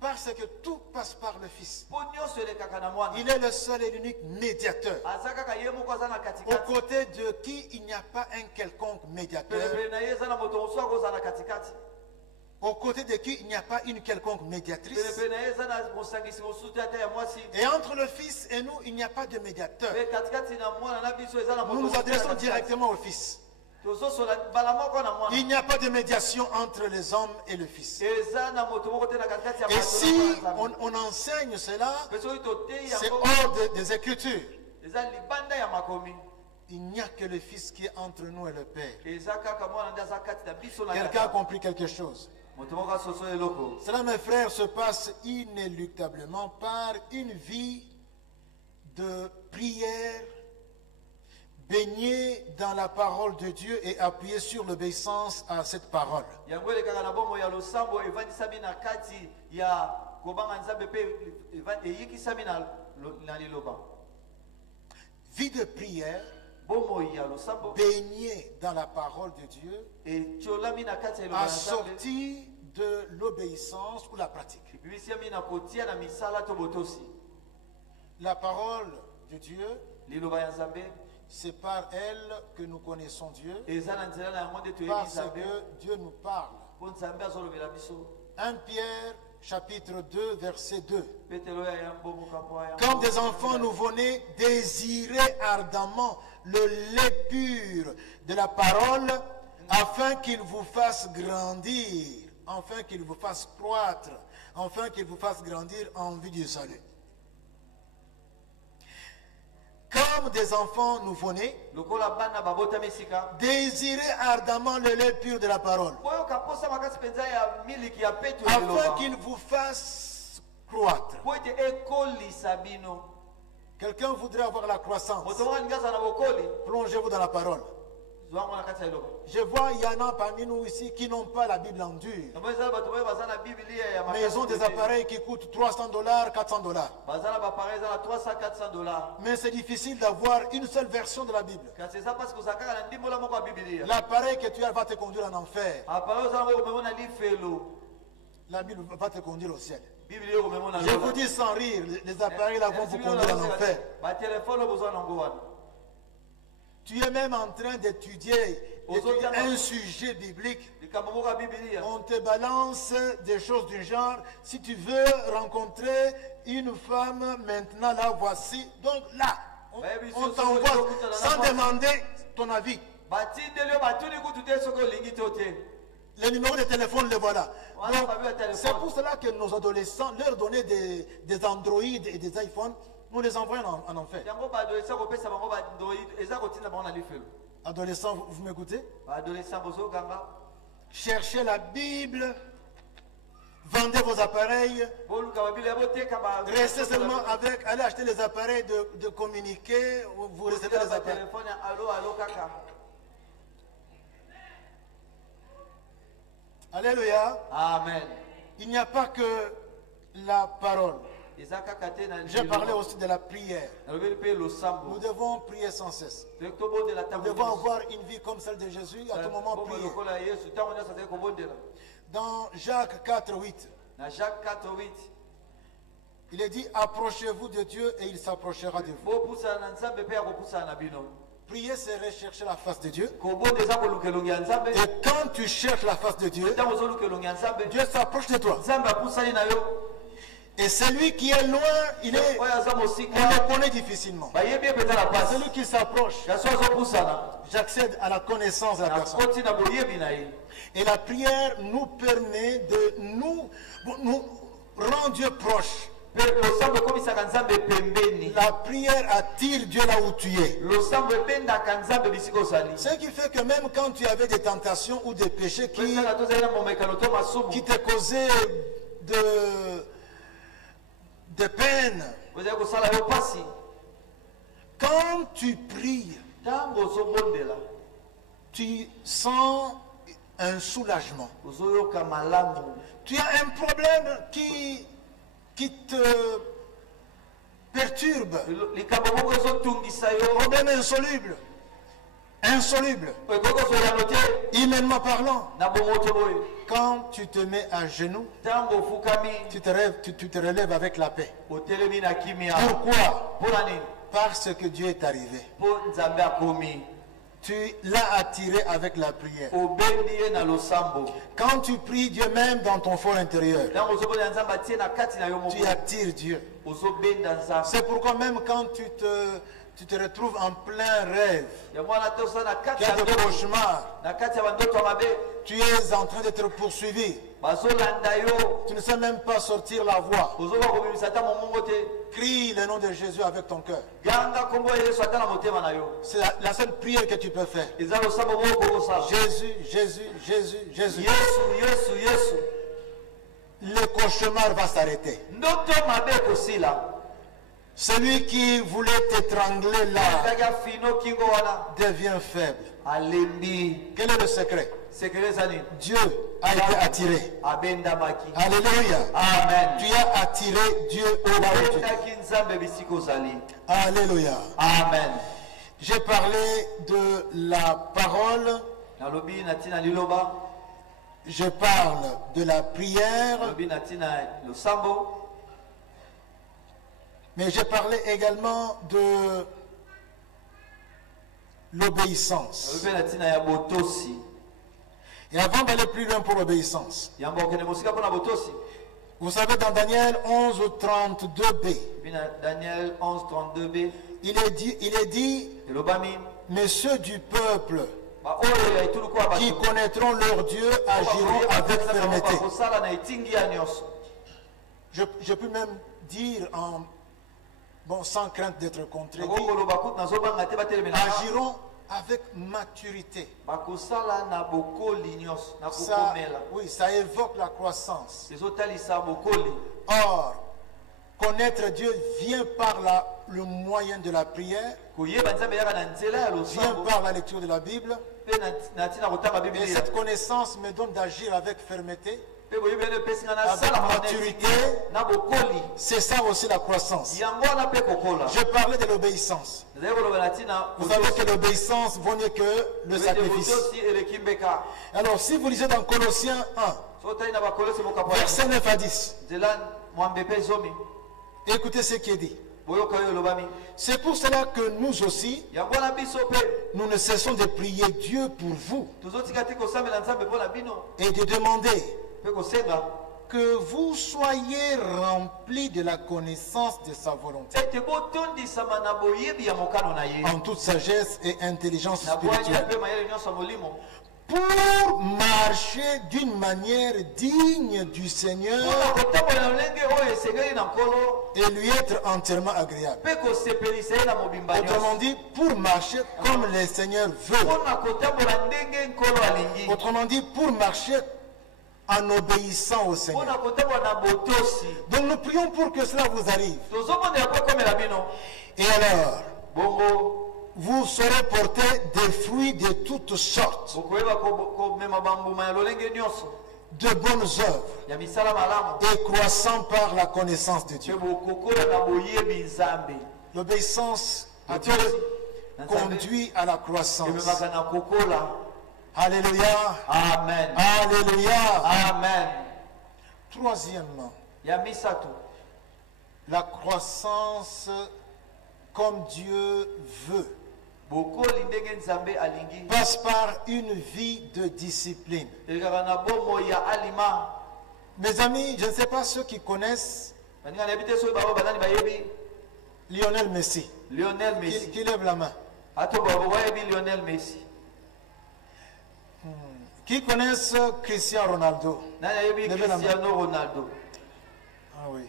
Parce que tout passe par le Fils. mpo nyonso elekaka na mwana Il est le seul et l'unique médiateur, aza kaka ye moko aza na aux katikati côtés de qui il n'y a pas un quelconque médiateur. pelepele na ye eza na moto mosusu akozala na katikati aux côtés de qui il n'y a pas une quelconque médiatrice. Et entre le Fils et nous, il n'y a pas de médiateur. Nous nous adressons directement au Fils. Il n'y a pas de médiation entre les hommes et le Fils. Et si on enseigne cela, c'est hors des Écritures. Il n'y a que le Fils qui est entre nous et le Père. Quelqu'un a compris quelque chose? Cela, mes frères, se passe inéluctablement par une vie de prière, baignée dans la parole de Dieu et appuyée sur l'obéissance à cette parole. Vie de prière, baignée dans la parole de Dieu, assortie de l'obéissance ou la pratique. La parole de Dieu, c'est par elle que nous connaissons Dieu, parce que Dieu nous parle. 1 Pierre chapitre 2 verset 2. Comme des enfants nouveau-nés, désirez ardemment le lait pur de la parole, afin qu'il vous fasse grandir, afin qu'il vous fasse croître, afin qu'il vous fasse grandir en vue du salut. Comme des enfants nouveau-nés, désirez ardemment le lait pur de la parole, afin qu'il vous fasse croître. Quelqu'un voudrait avoir la croissance. Plongez-vous dans la parole. Je vois, il y en a parmi nous ici qui n'ont pas la Bible en dur. Mais ils ont des appareils qui coûtent $300, $400. Mais c'est difficile d'avoir une seule version de la Bible. L'appareil que tu as va te conduire en enfer. La Bible va te conduire au ciel. Je vous dis sans rire, les appareils là vont vous conduire en enfer. Tu es même en train d'étudier un sujet biblique. On te balance des choses du genre. Si tu veux rencontrer une femme, maintenant la voici. Donc là, on t'envoie sans demander ton avis. Le numéro de téléphone, le voilà. C'est pour cela que nos adolescents, leur donner des Android et des iPhones, nous les envoyons en enfer. Adolescents, vous m'écoutez? Cherchez la Bible, vendez vos appareils, restez seulement avec, allez acheter les appareils de communiquer, vous recevez les appareils. Alléluia. Amen. Il n'y a pas que la parole. J'ai parlé aussi de la prière. Nous devons prier sans cesse. Nous devons avoir une vie comme celle de Jésus, à tout moment prier. Dans Jacques 4:8, il est dit, approchez-vous de Dieu et il s'approchera de vous. Prier, c'est rechercher la face de Dieu. Et quand tu cherches la face de Dieu, Dieu s'approche de toi. Et celui qui est loin, on le connaît difficilement. Celui qui s'approche, j'accède à la connaissance de la personne. Et la prière nous permet de nous rendre Dieu proche. La prière attire Dieu là où tu es. Ce qui fait que même quand tu avais des tentations ou des péchés qui te causaient de peine, quand tu pries, tu sens un soulagement. Tu as un problème qui te perturbe, problème insoluble, humainement parlant. Quand tu te mets à genoux, tu te relèves avec la paix. Pourquoi? Parce que Dieu est arrivé. tu l'as attiré avec la prière. obendi ye na losambo. Quand tu pries Dieu même dans ton fort intérieur, Ntango ozobonela Nzambe atie na kati na yo tu moko, attires Dieu. ozobenda Nzambe. C'est pourquoi même quand tu te retrouves en plein rêve, Yango wana te oza na tu kati ya as des ndoto, cauchemars, na kati ya bandoto ya mabe, tu es en train d'être poursuivi, bazolanda yo, tu ne sais même pas sortir la voix. ozoba kobimisa ata momongo te. Crie le nom de Jésus avec ton cœur. Ganga kombo ya Yesu ata na motema na yo. C'est la seule prière que tu peux faire. Eza losambo moko okosala. Jésus, Jésus, Jésus, Jésus. Yesu, Yesu, Yesu. Le cauchemar va s'arrêter. Ndoto mabe ekosila. Celui qui voulait t'étrangler là Kaka fino kingo wana devient faible. alembi. Quel est le secret? Secret ezali. Dieu a été attiré. Abendamaki. Alléluia. Amen. Tu as attiré Dieu au bout. Abendaki Nzambe bisika ozali. Alléluia. Amen. J'ai parlé de la parole. Nalobi natina liloba. Je parle de la prière. Nalobi natina losambo. Mais j'ai parlé également de l'obéissance. Nalobi natina ya botosi. Et avant d'aller plus loin pour l'obéissance, Yamba okene mosika pona botosi. vous savez dans Daniel 11, 32b, Bina Daniel 11, 32b. il est dit, Elobami. mais ceux du peuple Ba oyo ya itulu kwa qui bato. connaîtront leur Dieu agiront avec fermeté. Kosala na etingi ya nyonso. Je peux même dire sans crainte d'être contredit, Nakokoloba kutu nazobanga te batelemela. agiront avec maturité. Bakosala na bokoli nyonso, na Ça, kokomela. oui, ça évoque la croissance. Ezotalisa bokoli. Or, connaître Dieu vient par le moyen de la prière, Koyeba Nzambe yaka na nzela ya vient losambo. par la lecture de la Bible. Pe na tina kotanga Et Biblia. cette connaissance me donne d'agir avec fermeté. Pe boyebi ene pesi nga na Avec sala maturité. na bokoli. C'est ça aussi la croissance. Yango wana pe kokola. Je parlais de l'obéissance. Nazali koloba na tina Vous savez que l'obéissance vaut mieux que le sacrifice. botosi eleki mbeka. Alors, si vous lisez dans Colossiens 1, Sotali na bakolose bokapo. versets 9 à 10, Nzela mwambe pe zomi. écoutez ce qui est dit. Boyoka yo elobami. C'est pour cela que nous aussi, Yango wana biso pe. nous ne cessons de prier Dieu pour vous Tozotika te kosambela Nzambe mpona bino. et de demander Pe kosenga. que vous soyez remplis de la connaissance de sa volonté, Ete botondisama na boyebi ya mokano na ye. en toute sagesse et intelligence Na bwanya spirituelle, pe mayele nyonso ya molimo. pour marcher d'une manière digne du Seigneur Mpona kotambola na lolenge oyo esengeli na nkolo. et lui être entièrement agréable. Mpe kosepelisa ye na mobimba Autrement nyonso. dit, pour marcher comme le Seigneur veut. Mpona kotambola ndenge nkolo alingi. Autrement dit, pour marcher en obéissant au Seigneur. Mpona kotambola na botosi. Donc nous prions pour que cela vous arrive. Tozomondela po komela bino. Et alors, Bongo vous saurez porter des fruits de toutes sortes, bokoyeba komema bambuma ya lolenge nyonso de bonnes œuvres, ya misala malamu. et croissant par la connaissance de Mpe Dieu. bokokola na boyebi Nzambe. L'obéissance à Dieu Botosi na Nzambe conduit à la croissance. ememaka na kokola. Alléluia. Amen. Alléluia. Amen. Troisièmement, Ya misato. la croissance comme Dieu veut Bokoli ndenge Nzambe alingi. passe par une vie de discipline. Elekaka na bomo ya alima. Mes amis, je ne sais pas ceux qui connaissent Baninga na yebi te soki bango banani bayebi Lionel Messi. Lionel Messi. Qui lève la main. Ato babo bayebi Lionel Messi. Qui connaissent Cristiano Ronaldo. Nani ayebi Levez la main. Cristiano Ronaldo. Ah oui.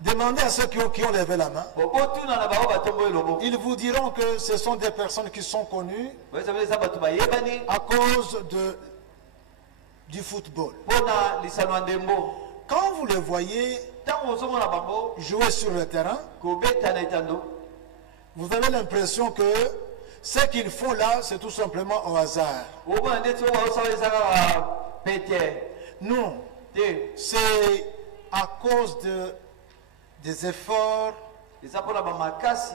Demandez à ceux qui ont levé la main. Bokotuna na bango batombo elobo. Ils vous diront que ce sont des personnes qui sont connues Boyesabeli eza bato bayebani à cause du football. mpona lisano ya ndembo. Quand vous les voyez Ntango ozomona bango jouer sur le terrain, kobeta na etando, vous avez l'impression que ce qu'ils font là, c'est tout simplement au hasard. omona ndeti oyo baosala eza kaka pete Non, te. c'est à cause des efforts, Eza mpona bamakasi,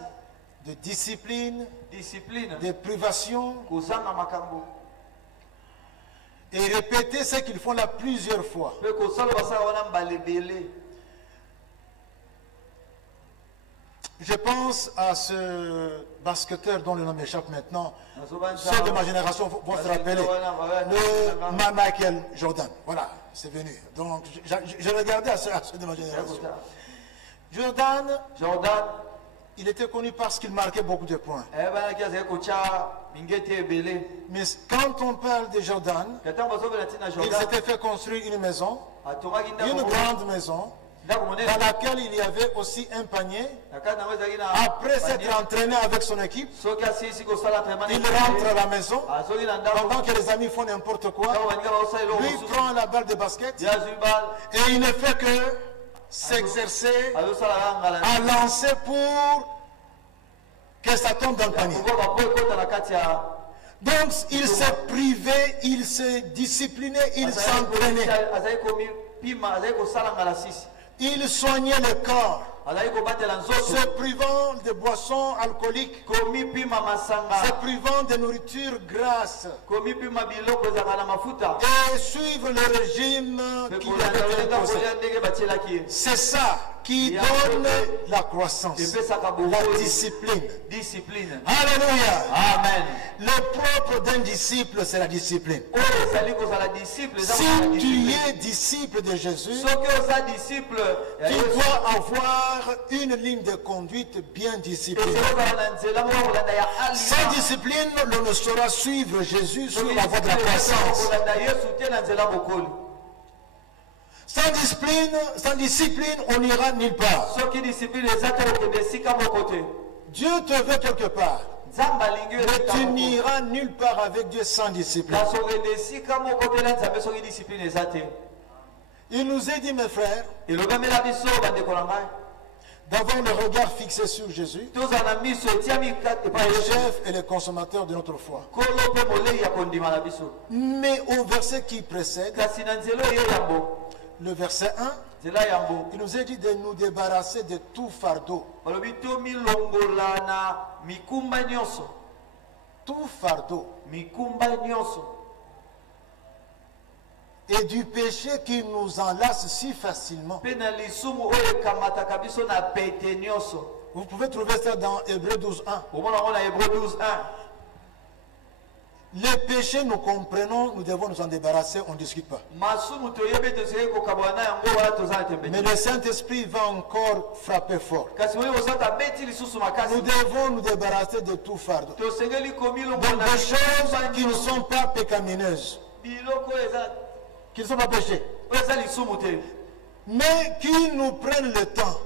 de discipline, discipline, des privations, kozanga makambo et répéter ce qu'ils font là plusieurs fois. mpe kosala basala wana mbala ebele. Je pense à ce basketteur dont le nom m'échappe maintenant. Ceux de ma génération vont se rappeler. Le Michael Jordan. Voilà, c'est venu. Donc, je regardais à ceux de ma génération. Jordan, il était connu parce qu'il marquait beaucoup de points. Mais quand on parle de Jordan, il s'était fait construire une maison, une grande maison, dans laquelle il y avait aussi un panier. Après s'être entraîné avec son équipe, il rentre à la maison. Pendant que les amis font n'importe quoi, lui prend la balle de basket et il ne fait que s'exercer à lancer pour que ça tombe dans le panier. Donc il s'est privé, il s'est discipliné, il s'entraînait. Il soignait le corps, se privant de boissons alcooliques, se privant de nourriture grasse, et suivre le régime qui lui avait été imposé. C'est ça qui donne la croissance, la discipline. Alléluia. Amen. Le propre d'un disciple, c'est la discipline. Si tu es disciple de Jésus, tu dois avoir une ligne de conduite bien disciplinée. Sans discipline, l'on ne saura suivre Jésus sur la voie de la croissance. Sans discipline, on n'ira nulle part. Dieu te veut quelque part, mais tu n'iras nulle part avec Dieu sans discipline. Il nous est dit, mes frères, d'avoir le regard fixé sur Jésus, le chef et le consommateur de notre foi. Mais au verset qui précède, le verset 1, il nous est dit de nous débarrasser de tout fardeau. Tout fardeau. Et du péché qui nous enlace si facilement. Vous pouvez trouver ça dans Hébreux 12.1. Les péchés, nous comprenons, nous devons nous en débarrasser, on ne discute pas. Mais le Saint-Esprit va encore frapper fort. Nous devons nous débarrasser de tout fardeau. Donc des choses qui ne sont pas pécamineuses, qui ne sont pas péchés, mais qui nous prennent le temps,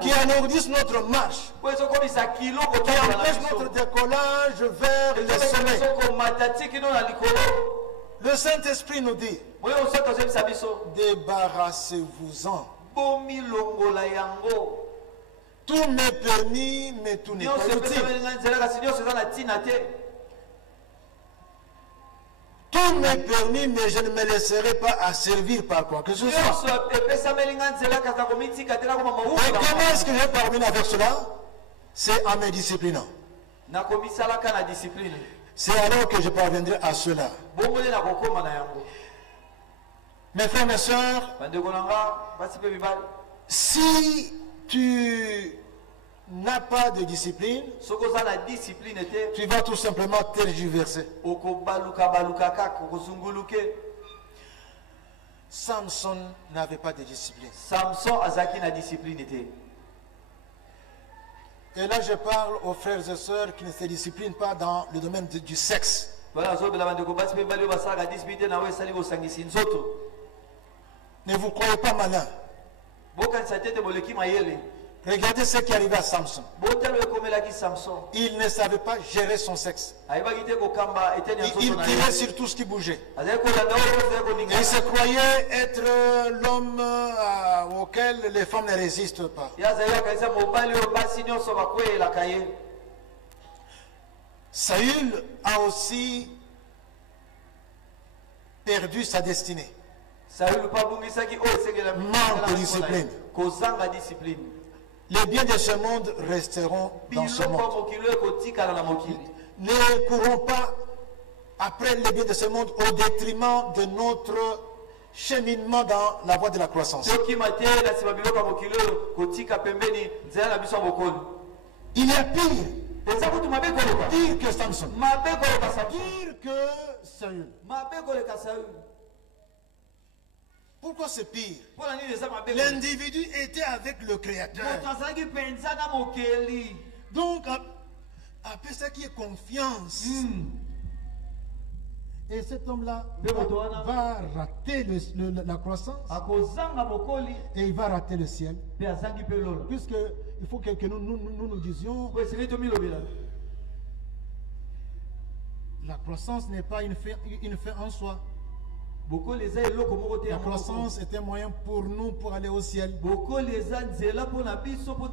qui alourdissent notre marche, qui empêchent notre décollage vers le sommet. Le Saint-Esprit nous dit, débarrassez-vous-en. Tout m'est permis, mais tout n'est pas utile. Tout m'est permis, mais je ne me laisserai pas asservir par quoi que ce soit. Et comment est-ce que je vais parvenir avec cela? C'est en me disciplinant. C'est alors que je parviendrai à cela. Mes frères, mes soeurs, si tu n'as pas de discipline, tu vas tout simplement tergiverser. Samson n'avait pas de discipline. Et là, je parle aux frères et sœurs qui ne se disciplinent pas dans le domaine du sexe. Ne vous croyez pas malin. Regardez ce qui arrivait à Samson. Il ne savait pas gérer son sexe. Il tirait sur tout ce qui bougeait. Et il se croyait être l'homme auquel les femmes ne résistent pas. Saül a aussi perdu sa destinée. Manque de discipline. Les biens de ce monde resteront dans ce monde. Ne courons pas après les biens de ce monde au détriment de notre cheminement dans la voie de la croissance. Il y a pire. Pire que Samson. Pire que Saül. Pourquoi c'est pire? L'individu était avec le Créateur. Donc, après ça qui est confiance. Et cet homme-là va rater la croissance. Et il va rater le ciel. Puisque il faut que nous disions, la croissance n'est pas une fin en soi. La croissance est un moyen pour nous pour aller au ciel.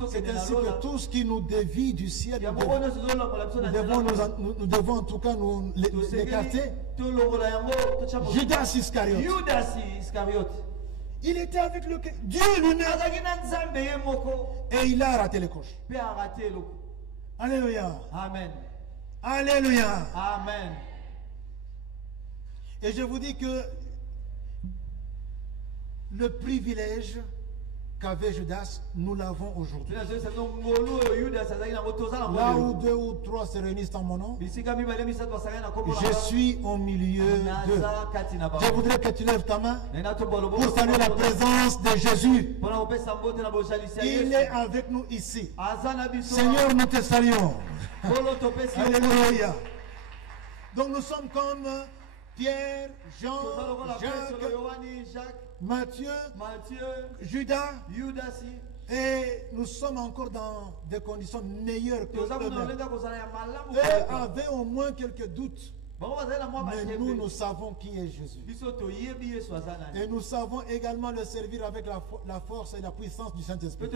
C'est ainsi que tout ce qui nous dévie du ciel, nous devons en tout cas nous l'écarter. Judas Iscariote. Il était avec le Dieu lui-même. Et il a raté les coches. Alléluia. Amen. Alléluia. Amen. Et je vous dis que le privilège qu'avait Judas, nous l'avons aujourd'hui. Là où 2 ou 3 se réunissent en mon nom, je suis au milieu d'eux. Je voudrais que tu lèves ta main pour saluer la présence de Jésus. Il est avec nous ici. Seigneur, nous te saluons. Alléluia. Donc nous sommes comme Pierre, Jean, Jacques, Matthieu, Judas, et nous sommes encore dans des conditions meilleures que eux-mêmes. Eux avaient au moins quelques doutes. Mais nous savons qui est Jésus. Et nous savons également le servir avec la force et la puissance du Saint-Esprit.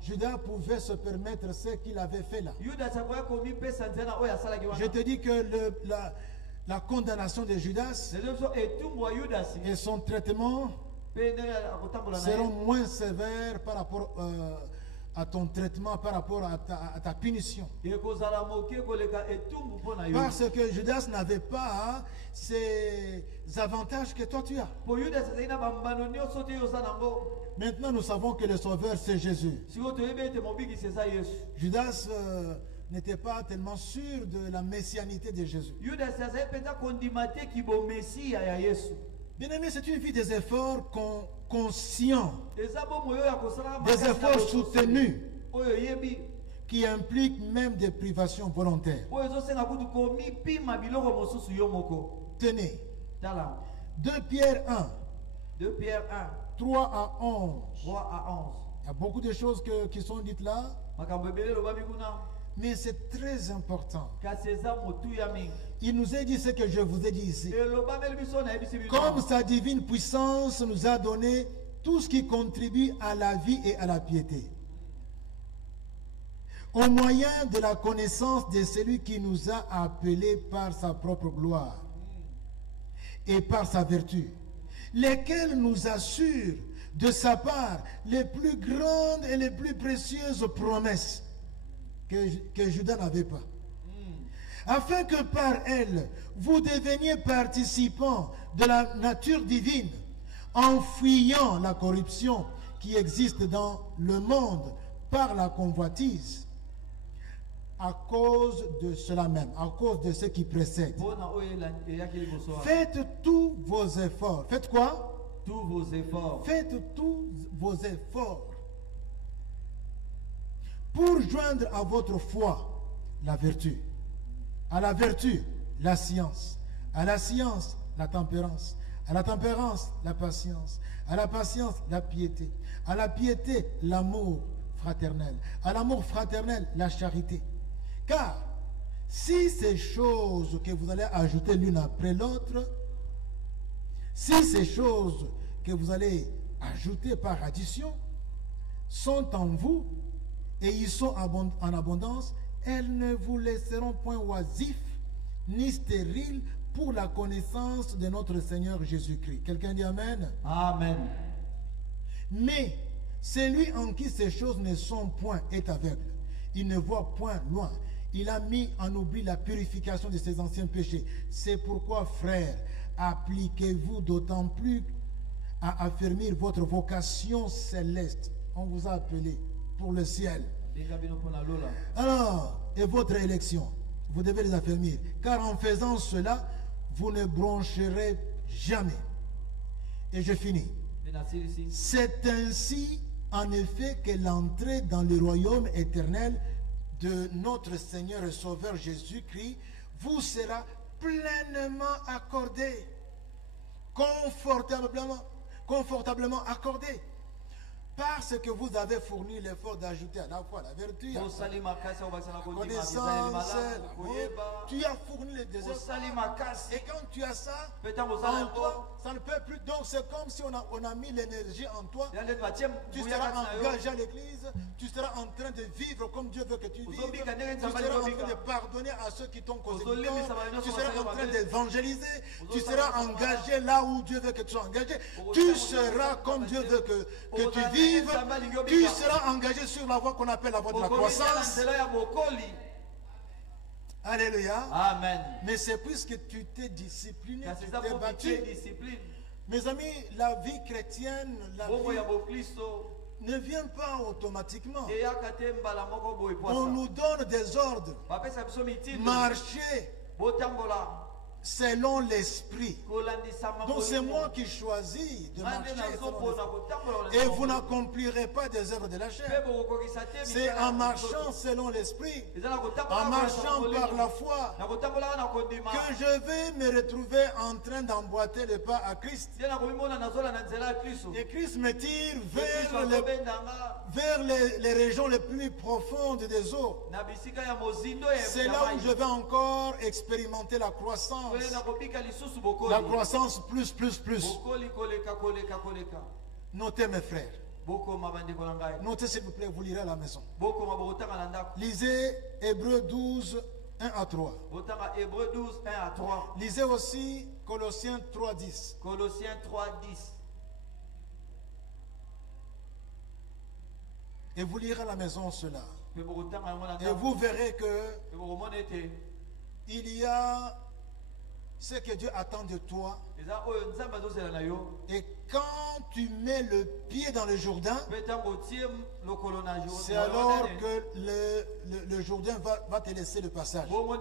Judas pouvait se permettre ce qu'il avait fait là. Je te dis que la condamnation de Judas et son traitement seront moins sévères par rapport à ton traitement, par rapport à ta punition. Parce que Judas n'avait pas ces avantages que toi tu as. Maintenant nous savons que le Sauveur c'est Jésus. Judas n'était pas tellement sûr de la messianité de Jésus. Bien-aimé, c'est une vie des efforts conscients, des efforts soutenus, qui impliquent même des privations volontaires. Tenez, 2 Pierre 1, 3 à 11. Il y a beaucoup de choses qui sont dites là. Mais c'est très important. Il nous a dit ce que je vous ai dit ici. Comme sa divine puissance nous a donné tout ce qui contribue à la vie et à la piété, au moyen de la connaissance de celui qui nous a appelés par sa propre gloire et par sa vertu, lesquels nous assurent de sa part les plus grandes et les plus précieuses promesses que Judas n'avait pas, afin que par elle vous deveniez participants de la nature divine, en fuyant la corruption qui existe dans le monde par la convoitise, à cause de cela même, à cause de ce qui précède. Faites tous vos efforts. Faites quoi? Tous vos efforts. Faites tous vos efforts pour joindre à votre foi la vertu, à la vertu la science, à la science la tempérance, à la tempérance la patience, à la patience la piété, à la piété l'amour fraternel, à l'amour fraternel la charité. Car si ces choses que vous allez ajouter l'une après l'autre, si ces choses que vous allez ajouter par addition sont en vous, et ils sont en abondance, elles ne vous laisseront point oisifs ni stériles pour la connaissance de notre Seigneur Jésus-Christ. Quelqu'un dit Amen? Amen. Mais celui en qui ces choses ne sont point est aveugle. Il ne voit point loin. Il a mis en oubli la purification de ses anciens péchés. C'est pourquoi, frères, appliquez-vous d'autant plus à affermir votre vocation céleste. On vous a appelé pour le ciel. Alors, et votre élection, vous devez les affermir. Car en faisant cela, vous ne broncherez jamais. Et je finis. C'est ainsi, en effet, que l'entrée dans le royaume éternel de notre Seigneur et Sauveur Jésus-Christ vous sera pleinement accordée, confortablement accordée, parce que vous avez fourni l'effort d'ajouter à la fois la vertu, la connaissance, tu as fourni les deux efforts. Et quand tu as ça en toi, ça ne peut plus. Donc c'est comme si on a mis l'énergie en toi. Tu seras engagé à l'église, tu seras en train de vivre comme Dieu veut que tu vives. Tu seras en train de pardonner à ceux qui t'ont causé du tort. Tu seras en train d'évangéliser. Tu seras engagé là où Dieu veut que tu sois engagé. Tu seras comme Dieu veut que tu vives. Tu seras engagé sur la voie qu'on appelle la voie de la croissance. Alléluia. Amen. Mais c'est puisque tu t'es discipliné, tu t'es battu. Mes amis, la vie chrétienne, la vie ne vient pas automatiquement. On nous donne des ordres. Marcher selon l'esprit. Donc c'est moi qui choisis de marcher selon l'esprit. Et vous n'accomplirez pas des œuvres de la chair. C'est en marchant selon l'esprit, en marchant par la foi, que je vais me retrouver en train d'emboîter le pas à Christ. Et Christ me tire vers les régions les plus profondes des eaux. C'est là où je vais encore expérimenter la croissance. La croissance plus. Notez mes frères. Notez s'il vous plaît, vous lirez à la maison. Lisez Hébreux 12, 1 à 3. Lisez aussi Colossiens 3, 10. Colossiens 3, 10. Et vous lirez à la maison cela. Et vous verrez que il y a ce que Dieu attend de toi. Et quand tu mets le pied dans le Jourdain, c'est alors que le Jourdain va te laisser le passage. Toi,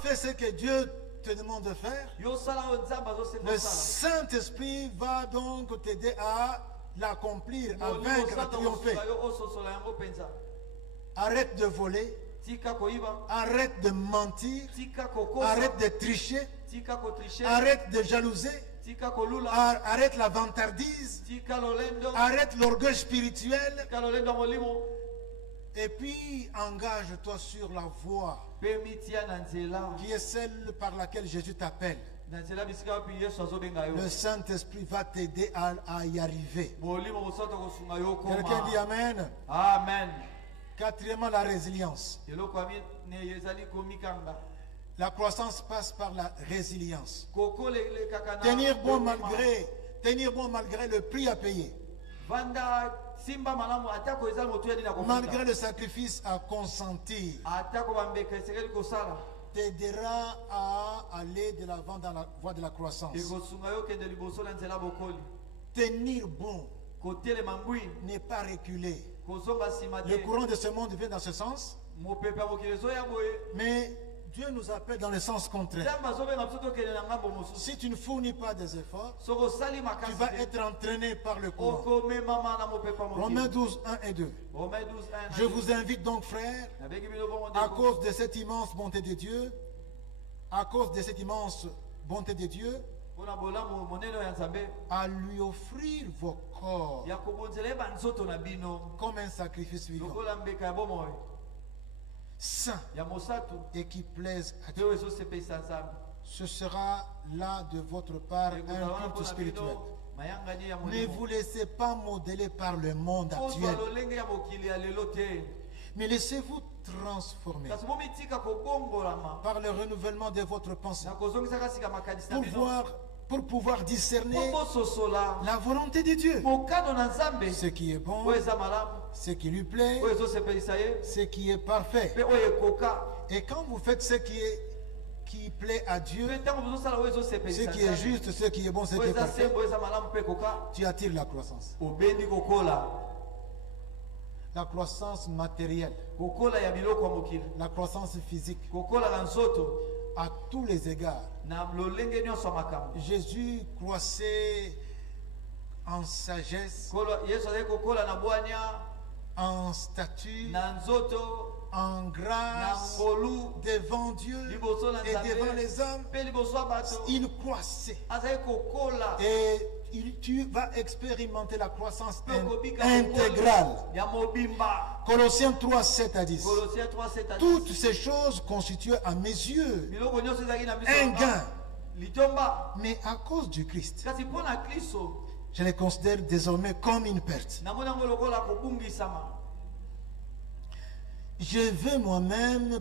fais ce que Dieu te demande de faire. Le Saint-Esprit va donc t'aider à l'accomplir, à vaincre, à triompher. Arrête de voler. Arrête de mentir. Arrête de tricher. Arrête de jalouser. Arrête la vantardise. Arrête l'orgueil spirituel. Et puis engage-toi sur la voie qui est celle par laquelle Jésus t'appelle. Le Saint-Esprit va t'aider à y arriver. Quelqu'un dit Amen. Amen. Quatrièmement, la résilience. La croissance passe par la résilience. Tenir bon malgré le prix à payer. Malgré le sacrifice à consentir, t'aidera à aller de l'avant dans la voie de la croissance. Tenir bon n'est pas reculer. Le courant de ce monde vient dans ce sens, mais Dieu nous appelle dans le sens contraire. Si tu ne fournis pas des efforts, tu vas être entraîné par le courant. Romains 12, 1 et 2. Je vous invite donc, frères, à cause de cette immense bonté de Dieu, à lui offrir vos corps comme un sacrifice vivant, saint et qui plaise à Dieu. Ce sera là de votre part un culte spirituel. Ne vous laissez pas modeler par le monde actuel, mais laissez-vous transformer par le renouvellement de votre pensée pour pouvoir discerner la volonté de Dieu, ce qui est bon, ce qui lui plaît, ce qui est parfait. Et quand vous faites ce qui est qui plaît à Dieu, Pe ntango bozosala oyo ezosepelisa ce qui est Nzambe, juste, ce qui est bon, ce qui oyo est eza parfait, sembo, oyo eza malamu mpe koka, tu attires la croissance. obendi kokola. La croissance matérielle, Kokola ya biloko ya mokili, la croissance physique, kokola na nzoto à tous les égards. na lolenge nyonso ya makambo. Jésus croissait en sagesse, Kolo Yesu azali kokola na bwanya, en statut, na nzoto, en na grâce, ngolu, devant Dieu liboso na et devant Nzambe, les hommes. mpe liboso ya bato. Il croissait. Azali kokola. Et tu vas expérimenter la croissance Tokobika intégrale. kokola ya mobimba. Colossiens 3, 7 à 10. Colossiens 3, 7 à 10. Toutes ces choses constituent à mes yeux Biloko nyonso ezalaki na miso un na nga. gain. Litomba. Mais à cause du Christ, Kasi mpo na Kristo, je les considère désormais comme une perte. namoni yango lokola kobungisama. Je vais moi-même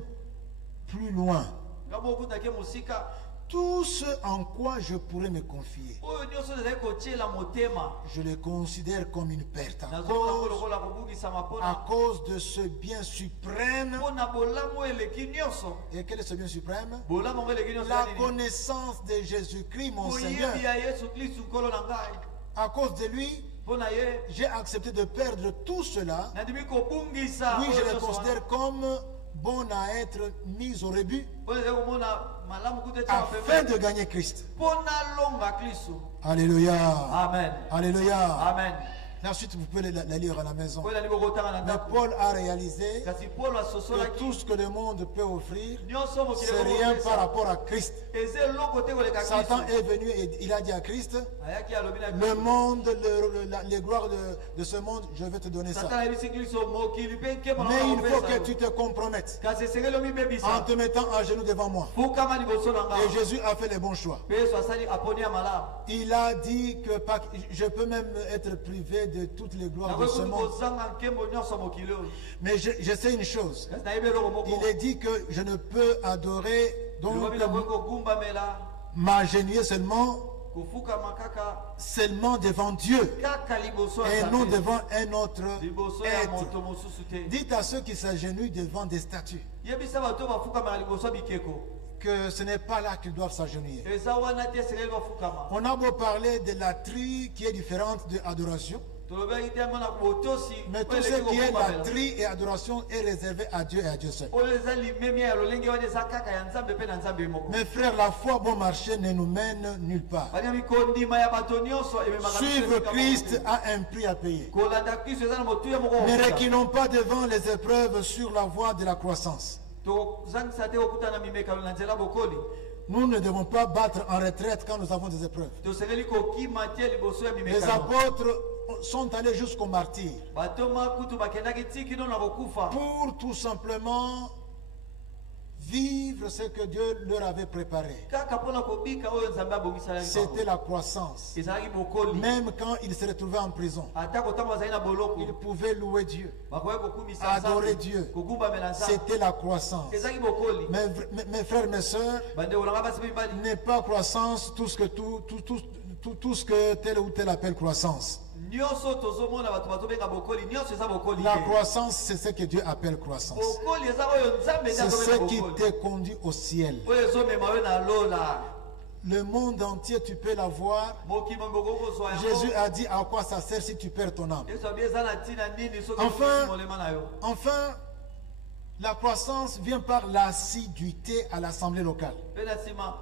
plus loin. Ngabo okutaki mosika. Tout ce en quoi je pourrais me confier, Oyo nyonso ezali kotiela motema. je les considère comme une perte Nazomona yango lokola kobungisama à mpona cause de ce bien suprême. mpona bolamu eleki nyonso. Et quel est ce bien suprême? Bolamu yango eleki nyonso La ya nini? connaissance de Jésus-Christ, mon Seigneur. Koyebi ya Yesu Kristu nkolo na ngai. À cause de lui, Mpona ye, j'ai accepté de perdre tout cela. nandimi kobungisa Oui, je oyo les nyonso wana. considère comme bon à être mis au rebut Oyo ezali komona malamu kuta etia afin pembeni. de gagner Christ. Mpona longa Kristu. Alléluia. Amen. Alléluia. Amen. Ensuite, vous pouvez la lire à la maison. Oyo nali bokotanga na Mais ndako. Paul a réalisé Kasi Paul que asosolaki tout ce que le monde peut offrir, nyonso mokili c'est rien par ekokopesa. rapport à Christ. Eza eloko te koleka Satan Kristu. est venu et il a dit à Christ, Ayaki alobi na le Kristu. monde, les gloires de ce monde, je vais te donner ça. Satan ayebisi Kristu mokili mpe nkema na Mais il faut kopesa que yo. tu te compromettes Kasi esengeli en omibebisa. te mettant à genoux devant moi. Fukama liboso na Et nga. Jésus a fait les bons choix. Mpe Yesu asali aponi ya malamu. Il a dit que je peux même être privé de toutes les gloires de ce Nakoki monde. kozanga nkembo nyonso mokili oyo. Mais je sais une chose. Kasi nayebi eloko moko. Il est dit que je ne peux adorer, donc Lobi nakoki kogumbamela, m'agenouiller seulement kofukama kaka devant Dieu kaka liboso ya et non Nzambe. devant un autre Liboso ya être. moto mosusu te. Dites à ceux qui s'agenouillent devant des statues Yebisa bato bafukamaka liboso ya bikeko. que ce n'est pas là qu'ils doivent s'agenouiller. Eza wana te esengeli bafukama. On a beau parler de la tri qui est différente de adoration, Tolobaki te mona botosi. mais tout oyo ce eleki qui est la kogumbamela. tri et adoration est réservé à Dieu et à Dieu seul. Oyo eza limemi ya lolenge wana eza kaka ya Nzambe mpe na Nzambe moko. Mes frères, la foi bon marché ne nous mène nulle part. Banyami kondima ya bato nyonso ememaka biso Suivre esika Christ moko te. a un prix à payer. Kolanda Kristo eza na motuya moko Ne kokuta. reculons pas devant les épreuves sur la voie de la croissance. Tozangisa te kokutana mimekalo na nzela bokoli. Nous ne devons pas battre en retraite quand nous avons des épreuves. Tosengeli kokima te liboso ya Les mimekalo. apôtres sont allés jusqu'au martyr Batoma kutu bakendaki tiki no na kokufa. pour tout simplement vivre ce que Dieu leur avait préparé. Kaka mpona kobika oyo Nzambe abongisalaki bango. C'était la croissance. Ezalaki bokoli. Même quand ils se retrouvaient en prison, Ata kotambo bazali na boloko. ils pouvaient louer Dieu. Bakoki kokumisa Adorer Nzambe. Dieu. Kogumbamela Nzambe. C'était la croissance. Ezalaki bokoli. Mes frères, mes sœurs, Bandeko nanga basi pe mibali. n'est pas croissance tout ce que tel ou tel appelle croissance. Nyonso tozomona bato bazobenga bokoli. Nyonso eza bokoli La te. croissance, c'est ce que Dieu appelle croissance. Bokoli eza oyo Nzambe eza C'est ce kobenga qui bokoli. te conduit au ciel. Oyo ezomema yo na lola. Le monde entier, tu peux l'avoir. Mokili moko kozwa yango. Jésus a dit à quoi ça sert si tu perds ton âme. Yesu abi eza na ntina nini soki Enfin, okisi molema na yo. Enfin, la croissance vient par l'assiduité à l'assemblée locale. Mpe na nsima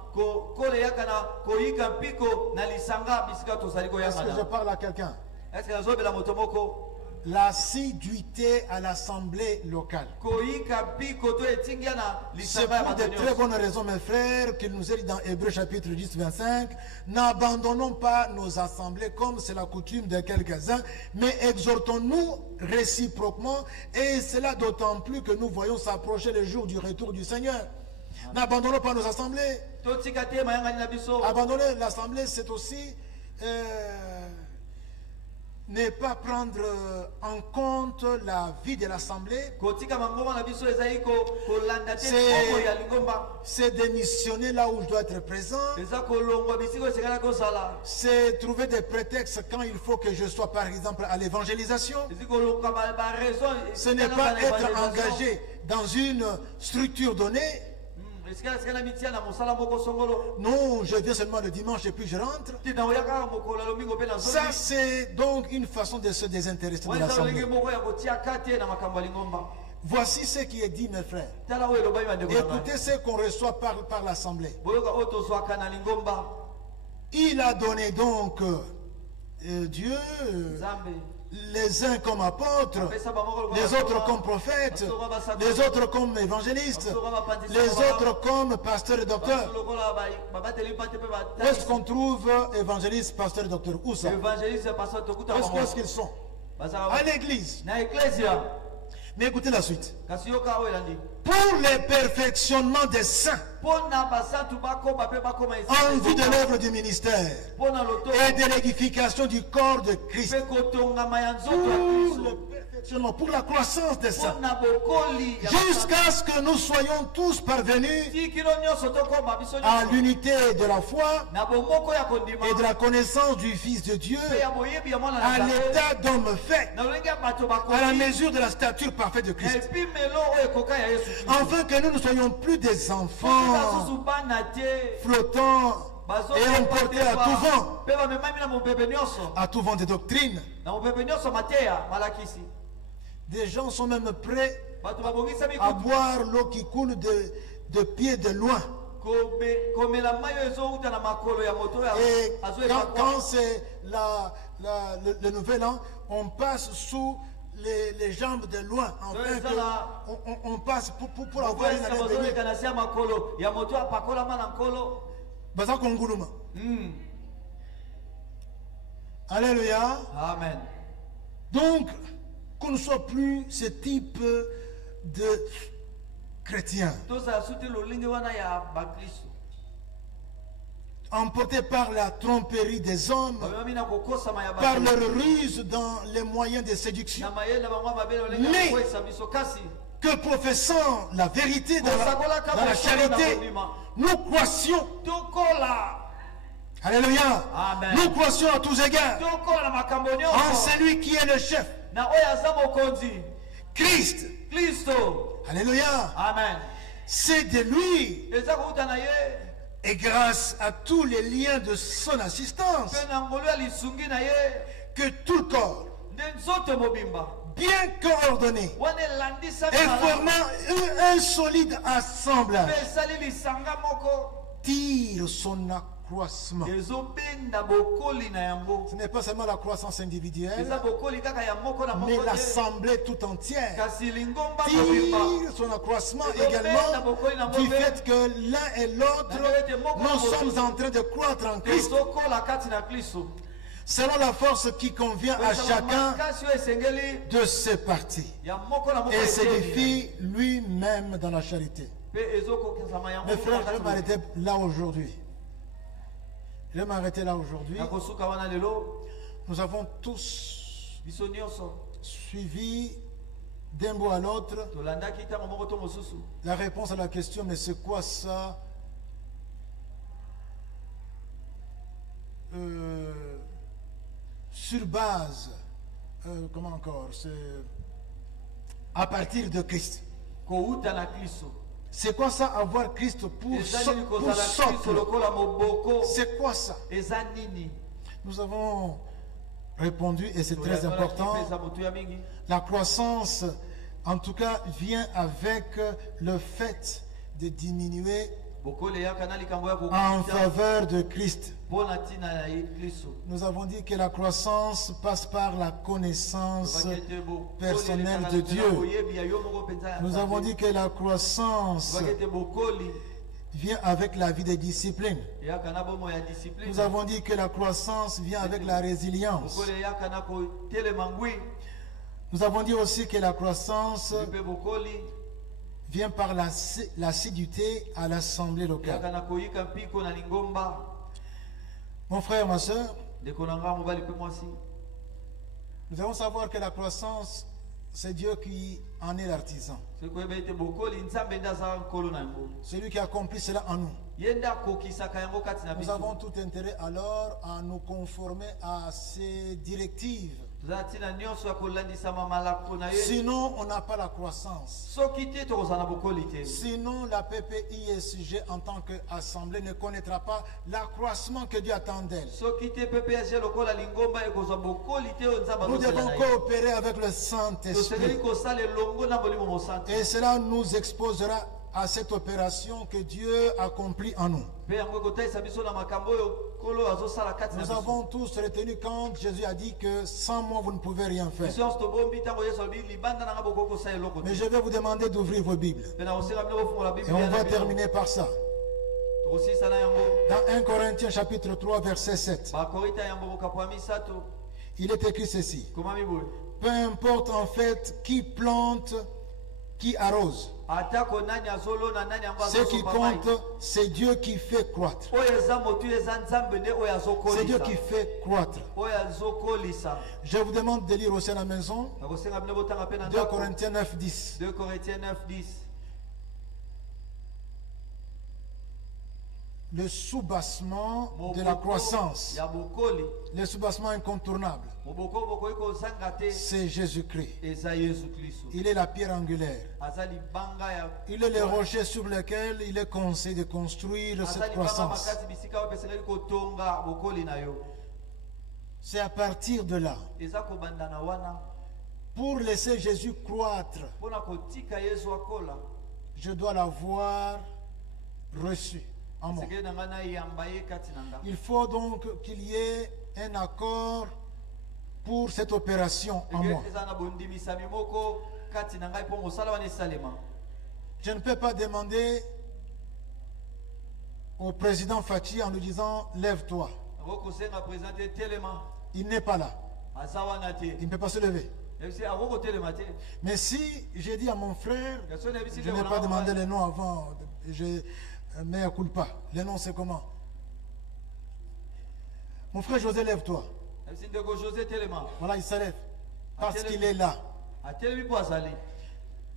koleyaka na koyika mpiko na lisanga bisika tozali Est-ce koyaka que je na. parle à quelqu'un? Est-ce que nazobela moto moko? L'assiduité à l'assemblée locale. Koyika mpiko to etingia na C'est lisanga ya pour bato de très nyonso. bonnes raisons, mes frères, qu'il nous est dit dans Hébreux chapitre 10, 25, n'abandonnons pas nos assemblées comme c'est la coutume de quelques-uns, mais exhortons-nous réciproquement, et cela d'autant plus que nous voyons s'approcher le jour du retour du Seigneur. N'abandonnons pas nos assemblées. Totika te mayangani na biso. Abandonner l'assemblée, c'est aussi ne pas prendre en compte la vie de l'assemblée. Kotika mangoma na biso ezali kolanda te C'est- koko ya lingomba. C'est démissionner là où je dois être présent. Eza kolongwa bisika esengana kozala. C'est trouver des prétextes quand il faut que je sois, par exemple, à l'évangélisation. Ezi kolongwa raison. Ce n'est pas être engagé dans une structure donnée Non, je viens seulement le dimanche et puis je rentre. Ça, c'est donc une façon de se désintéresser de l'assemblée. Voici ce qui est dit, mes frères. Écoutez ce qu'on reçoit par l'assemblée. Il a donné donc Dieu les uns comme apôtres, les autres comme prophètes, les autres comme évangélistes, les autres comme pasteurs et docteurs. Où est-ce qu'on trouve évangélistes, pasteurs et docteurs? Où ça? Où est-ce qu'ils sont? À l'église. Mais écoutez la suite. Pour le perfectionnement des saints, en vue de l'œuvre du ministère et de l'édification du corps de Christ, pour la croissance des saints, jusqu'à ce que nous soyons tous parvenus à l'unité de la foi et de la connaissance du Fils de Dieu, à l'état d'homme fait, à la mesure de la stature parfaite de Christ, afin que nous ne soyons plus des enfants flottants et emportés à tout vent de doctrine. Des gens sont même prêts à boire l'eau qui coule de pied de loin. Et quand c'est le nouvel an, on passe sous les jambes de loin, enfin on passe pour avoir une année bénie. Baza Konguluma. Alléluia. Amen. Donc, qu'on ne soit plus ce type de chrétien emporté par la tromperie des hommes, par leur ruse dans les moyens de séduction, mais que professant la vérité dans la charité, nous croissions. Alléluia. Amen. Nous croissions à tous égards en celui qui est le chef, Christ. Alléluia. Amen. C'est de lui et grâce à tous les liens de son assistance que tout le corps, bien coordonné et formant un solide assemblage, tire son accroissement. Ce n'est pas seulement la croissance individuelle, mais l'assemblée tout entière tire son accroissement également du fait que l'un et l'autre, nous sommes en train de croître en Christ selon la force qui convient à chacun de ses parties et s'édifie lui-même dans la charité. Mes frères, je vais m'arrêter là aujourd'hui. Je vais m'arrêter là aujourd'hui. Nous avons tous suivi d'un bout à l'autre la réponse à la question, mais c'est quoi ça? Sur base, comment encore? C'est à partir de Christ. C'est quoi ça, avoir Christ pour socle? C'est quoi ça? Nous avons répondu, et c'est très important. La croissance, en tout cas, vient avec le fait de diminuer en faveur de Christ. Nous avons dit que la croissance passe par la connaissance personnelle de Dieu. Nous avons dit que la croissance vient avec la vie de discipline. Nous avons dit que la croissance vient avec la résilience. Nous avons dit aussi que la croissance vient par l'assiduité à l'assemblée locale. Mon frère, ma soeur, nous devons savoir que la croissance, c'est Dieu qui en est l'artisan. C'est lui qui accomplit cela en nous. Nous avons tout intérêt alors à nous conformer à ses directives. Sinon, on n'a pas la croissance. Sinon, la PPISG en tant qu'assemblée ne connaîtra pas l'accroissement que Dieu attend d'elle. Nous devons coopérer avec le Saint-Esprit. Et cela nous exposera à cette opération que Dieu accomplit en nous. Nous avons tous retenu quand Jésus a dit que sans moi vous ne pouvez rien faire. Mais je vais vous demander d'ouvrir vos Bibles. Et on va terminer par ça. Dans 1 Corinthiens chapitre 3 verset 7. Il est écrit ceci. Peu importe en fait qui plante, qui arrose. Ce qui compte, c'est Dieu qui fait croître. C'est Dieu qui fait croître. Je vous demande de lire aussi à la maison 2 Corinthiens 9, 10. 2 Corinthiens 9, 10. Le soubassement de la croissance. Le soubassement incontournable. C'est Jésus-Christ. Il est la pierre angulaire. Il est le rocher sur lequel il est conseillé de construire cette croissance. C'est à partir de là. Pour laisser Jésus croître, je dois l'avoir reçu. Il faut donc qu'il y ait un accord pour cette opération en moi. Je ne peux pas demander au président Fachi en lui disant lève-toi. Il n'est pas là. Il ne peut pas se lever. Mais si j'ai dit à mon frère, je n'ai pas demandé les noms avant, mais à culpa. Les noms c'est comment? Mon frère José, lève-toi. Voilà, il se lève. Parce qu'il est là.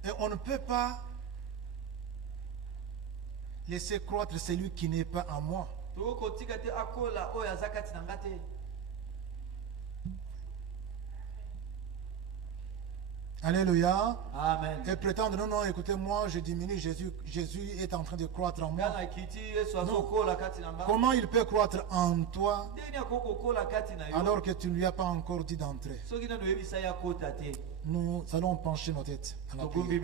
Et on ne peut pas laisser croître celui qui n'est pas en moi. Alléluia. Amen. Et prétendre, non, écoutez-moi, je diminue, Jésus est en train de croître en moi. Non. Comment il peut croître en toi alors que tu ne lui as pas encore dit d'entrer? Nous allons pencher nos têtes à la prière.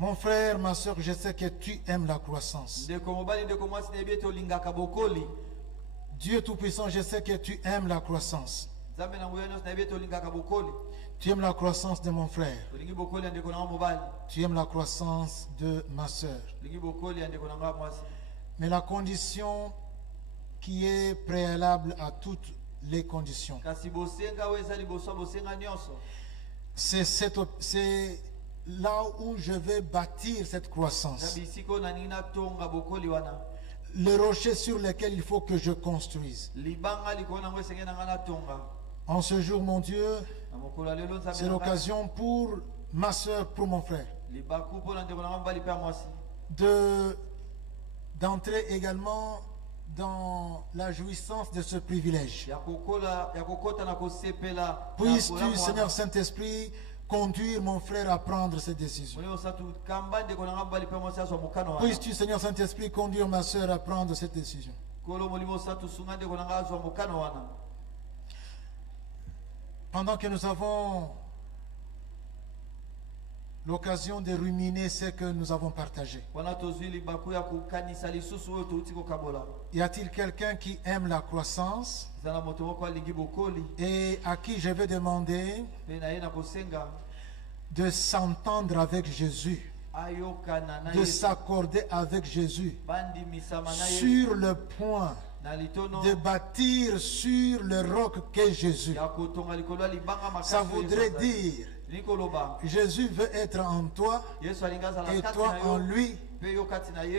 Mon frère, ma soeur, je sais que tu aimes la croissance. Dieu Tout-Puissant, je sais que tu aimes la croissance. Tu aimes la croissance de mon frère. Tu aimes la croissance de ma soeur. Mais la condition qui est préalable à toutes les conditions, c'est là où je vais bâtir cette croissance. Le rocher sur lequel il faut que je construise. En ce jour, mon Dieu, c'est l'occasion pour ma soeur, pour mon frère, d'entrer également dans la jouissance de ce privilège. Puisses-tu, Seigneur Saint-Esprit, conduire mon frère à prendre cette décision. Puisses-tu, Seigneur Saint-Esprit, conduire ma soeur à prendre cette décision. Pendant que nous avons l'occasion de ruminer ce que nous avons partagé, y a-t-il quelqu'un qui aime la croissance et à qui je vais demander de s'entendre avec Jésus, de s'accorder avec Jésus sur le point de bâtir sur le roc qu'est Jésus? Ça voudrait dire, Jésus veut être en toi et toi en lui,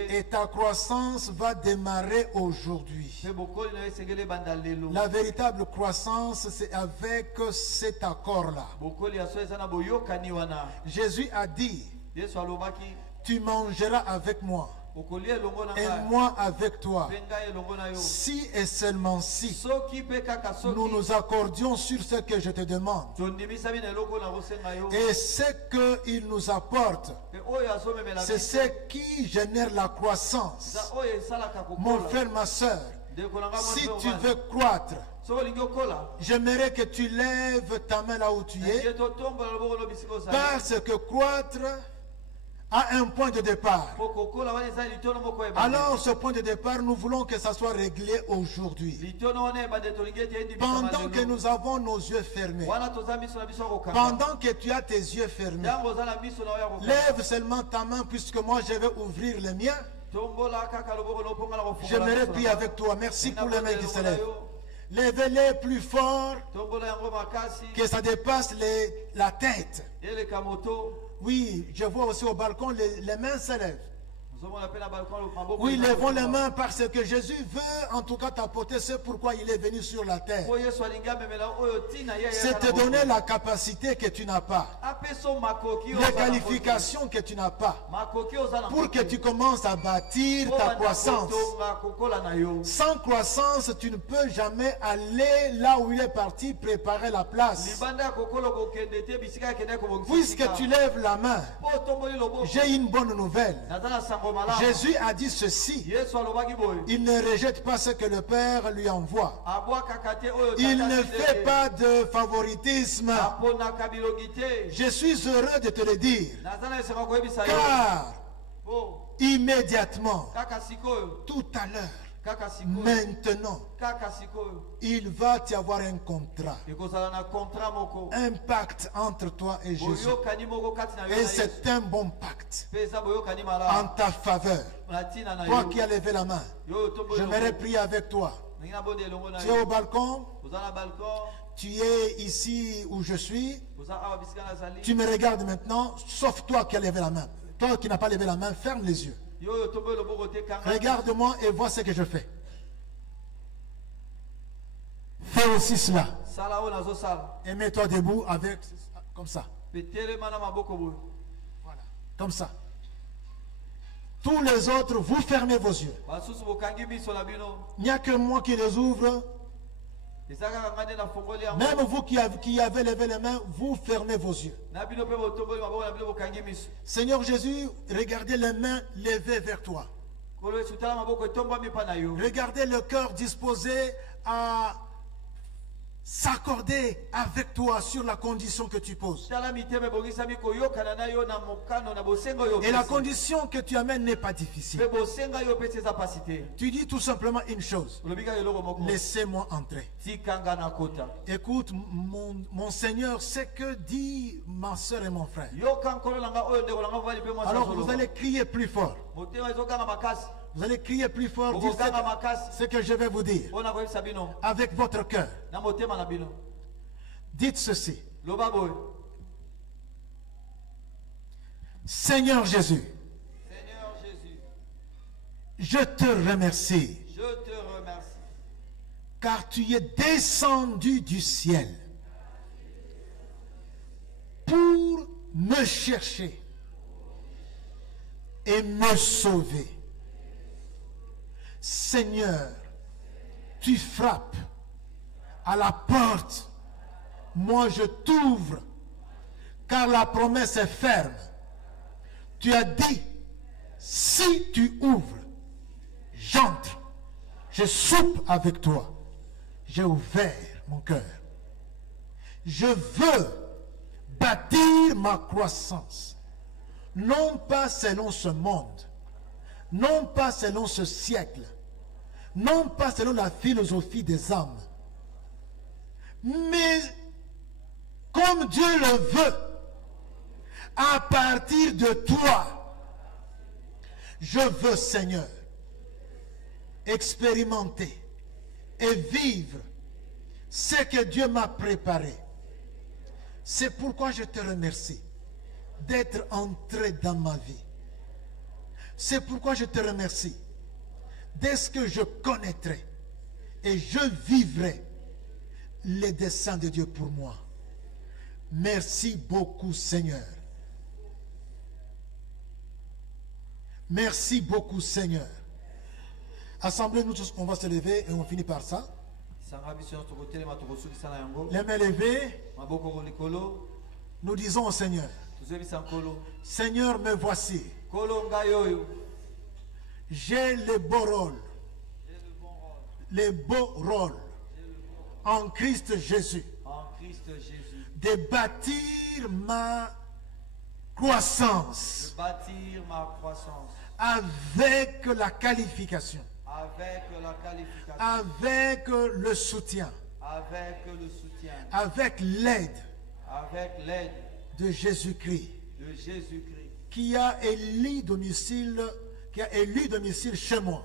et ta croissance va démarrer aujourd'hui. La véritable croissance, c'est avec cet accord-là. Jésus a dit, tu mangeras avec moi et moi avec toi. Si et seulement si nous nous accordions sur ce que je te demande et ce qu'il nous apporte, c'est ce qui génère la croissance. Mon frère, ma soeur, si tu veux croître, j'aimerais que tu lèves ta main là où tu es, parce que croître a un point de départ. Alors ce point de départ, nous voulons que ça soit réglé aujourd'hui. Pendant que nous avons nos yeux fermés, pendant que tu as tes yeux fermés, lève seulement ta main, puisque moi je vais ouvrir les miens. J'aimerais prier avec toi. Merci pour les mains qui se lèvent. Levez-les plus fort, que ça dépasse la tête. Oui, je vois aussi au balcon, les mains se lèvent. Oui, levons les mains parce que Jésus veut en tout cas t'apporter ce pourquoi il est venu sur la terre. C'est te donner la capacité que tu n'as pas, les qualifications que tu n'as pas, pour que tu commences à bâtir ta croissance. Sans croissance, tu ne peux jamais aller là où il est parti préparer la place. Puisque tu lèves la main, j'ai une bonne nouvelle. Jésus a dit ceci: il ne rejette pas ce que le Père lui envoie. Il ne fait pas de favoritisme. Je suis heureux de te le dire, car immédiatement, tout à l'heure, maintenant, il va y avoir un contrat, un pacte entre toi et Jésus. Et c'est un bon pacte en ta faveur. Toi qui as levé la main, j'aimerais prier avec toi. Tu es au balcon, tu es ici où je suis, tu me regardes maintenant, sauf toi qui as levé la main. Toi qui n'as pas levé la main, ferme les yeux. Regarde-moi et vois ce que je fais. Fais aussi cela. Et mets-toi debout avec, comme ça. Voilà, comme ça. Tous les autres, vous fermez vos yeux. Il n'y a que moi qui les ouvre. Même vous qui avez levé les mains, vous fermez vos yeux. Seigneur Jésus, regardez les mains levées vers toi. Regardez le cœur disposé à s'accorder avec toi sur la condition que tu poses. Et la condition que tu amènes n'est pas difficile. Tu dis tout simplement une chose: laissez-moi entrer. Écoute mon Seigneur, c'est que dit ma soeur et mon frère. Alors vous allez crier plus fort. Vous allez crier plus fort, dire ce que je vais vous dire avec votre cœur. Dites ceci: Seigneur Jésus, je te remercie, car tu es descendu du ciel pour me chercher et me sauver. Seigneur, tu frappes à la porte, moi je t'ouvre, car la promesse est ferme. Tu as dit, si tu ouvres, j'entre, je soupe avec toi. J'ai ouvert mon cœur. Je veux bâtir ma croissance, non pas selon ce monde, non pas selon ce siècle, non pas selon la philosophie des hommes, mais comme Dieu le veut, à partir de toi. Je veux, Seigneur, expérimenter et vivre ce que Dieu m'a préparé. C'est pourquoi je te remercie d'être entré dans ma vie. C'est pourquoi je te remercie dès ce que je connaîtrai et je vivrai les desseins de Dieu pour moi. Merci beaucoup, Seigneur. Merci beaucoup, Seigneur. Assemblée, nous tous, on va se lever et on finit par ça. Les mains levées, nous disons au Seigneur, Seigneur, me voici. J'ai le beau rôle, les beaux rôles en Christ Jésus, de bâtir ma croissance, avec la qualification, avec le soutien, avec l'aide de Jésus-Christ, qui a élu domicile chez moi.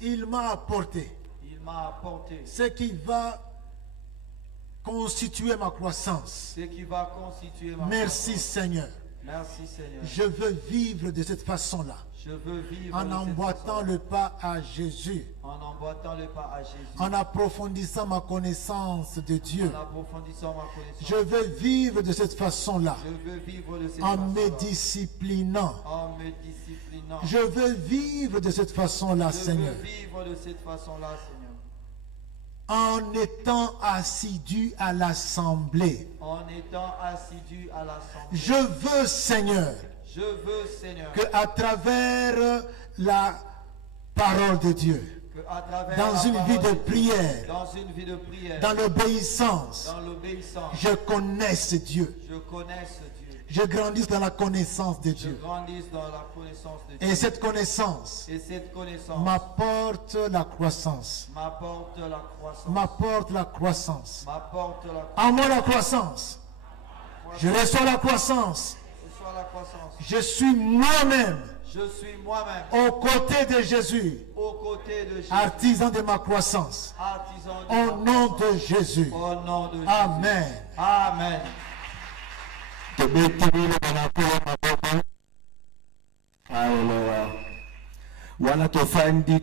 Il m'a apporté ce qui va constituer ma croissance. Merci Seigneur. Je veux vivre de cette façon-là. En emboîtant le pas à Jésus. En approfondissant ma connaissance de Dieu. Je veux vivre de cette façon-là. En me disciplinant. Je veux vivre de cette façon-là, Seigneur. En étant assidu à l'assemblée. Je veux, Seigneur, que à travers la parole de Dieu, dans une vie de prière, dans l'obéissance, je connaisse Dieu. Je grandisse dans la connaissance de Dieu. Et cette connaissance m'apporte la croissance. M'apporte la croissance. En moi la croissance. Je reçois la croissance. Je suis moi-même aux côtés de Jésus, artisan de ma croissance. Au nom de Jésus. Amen. Amen. Hallelujah. Wana tofandi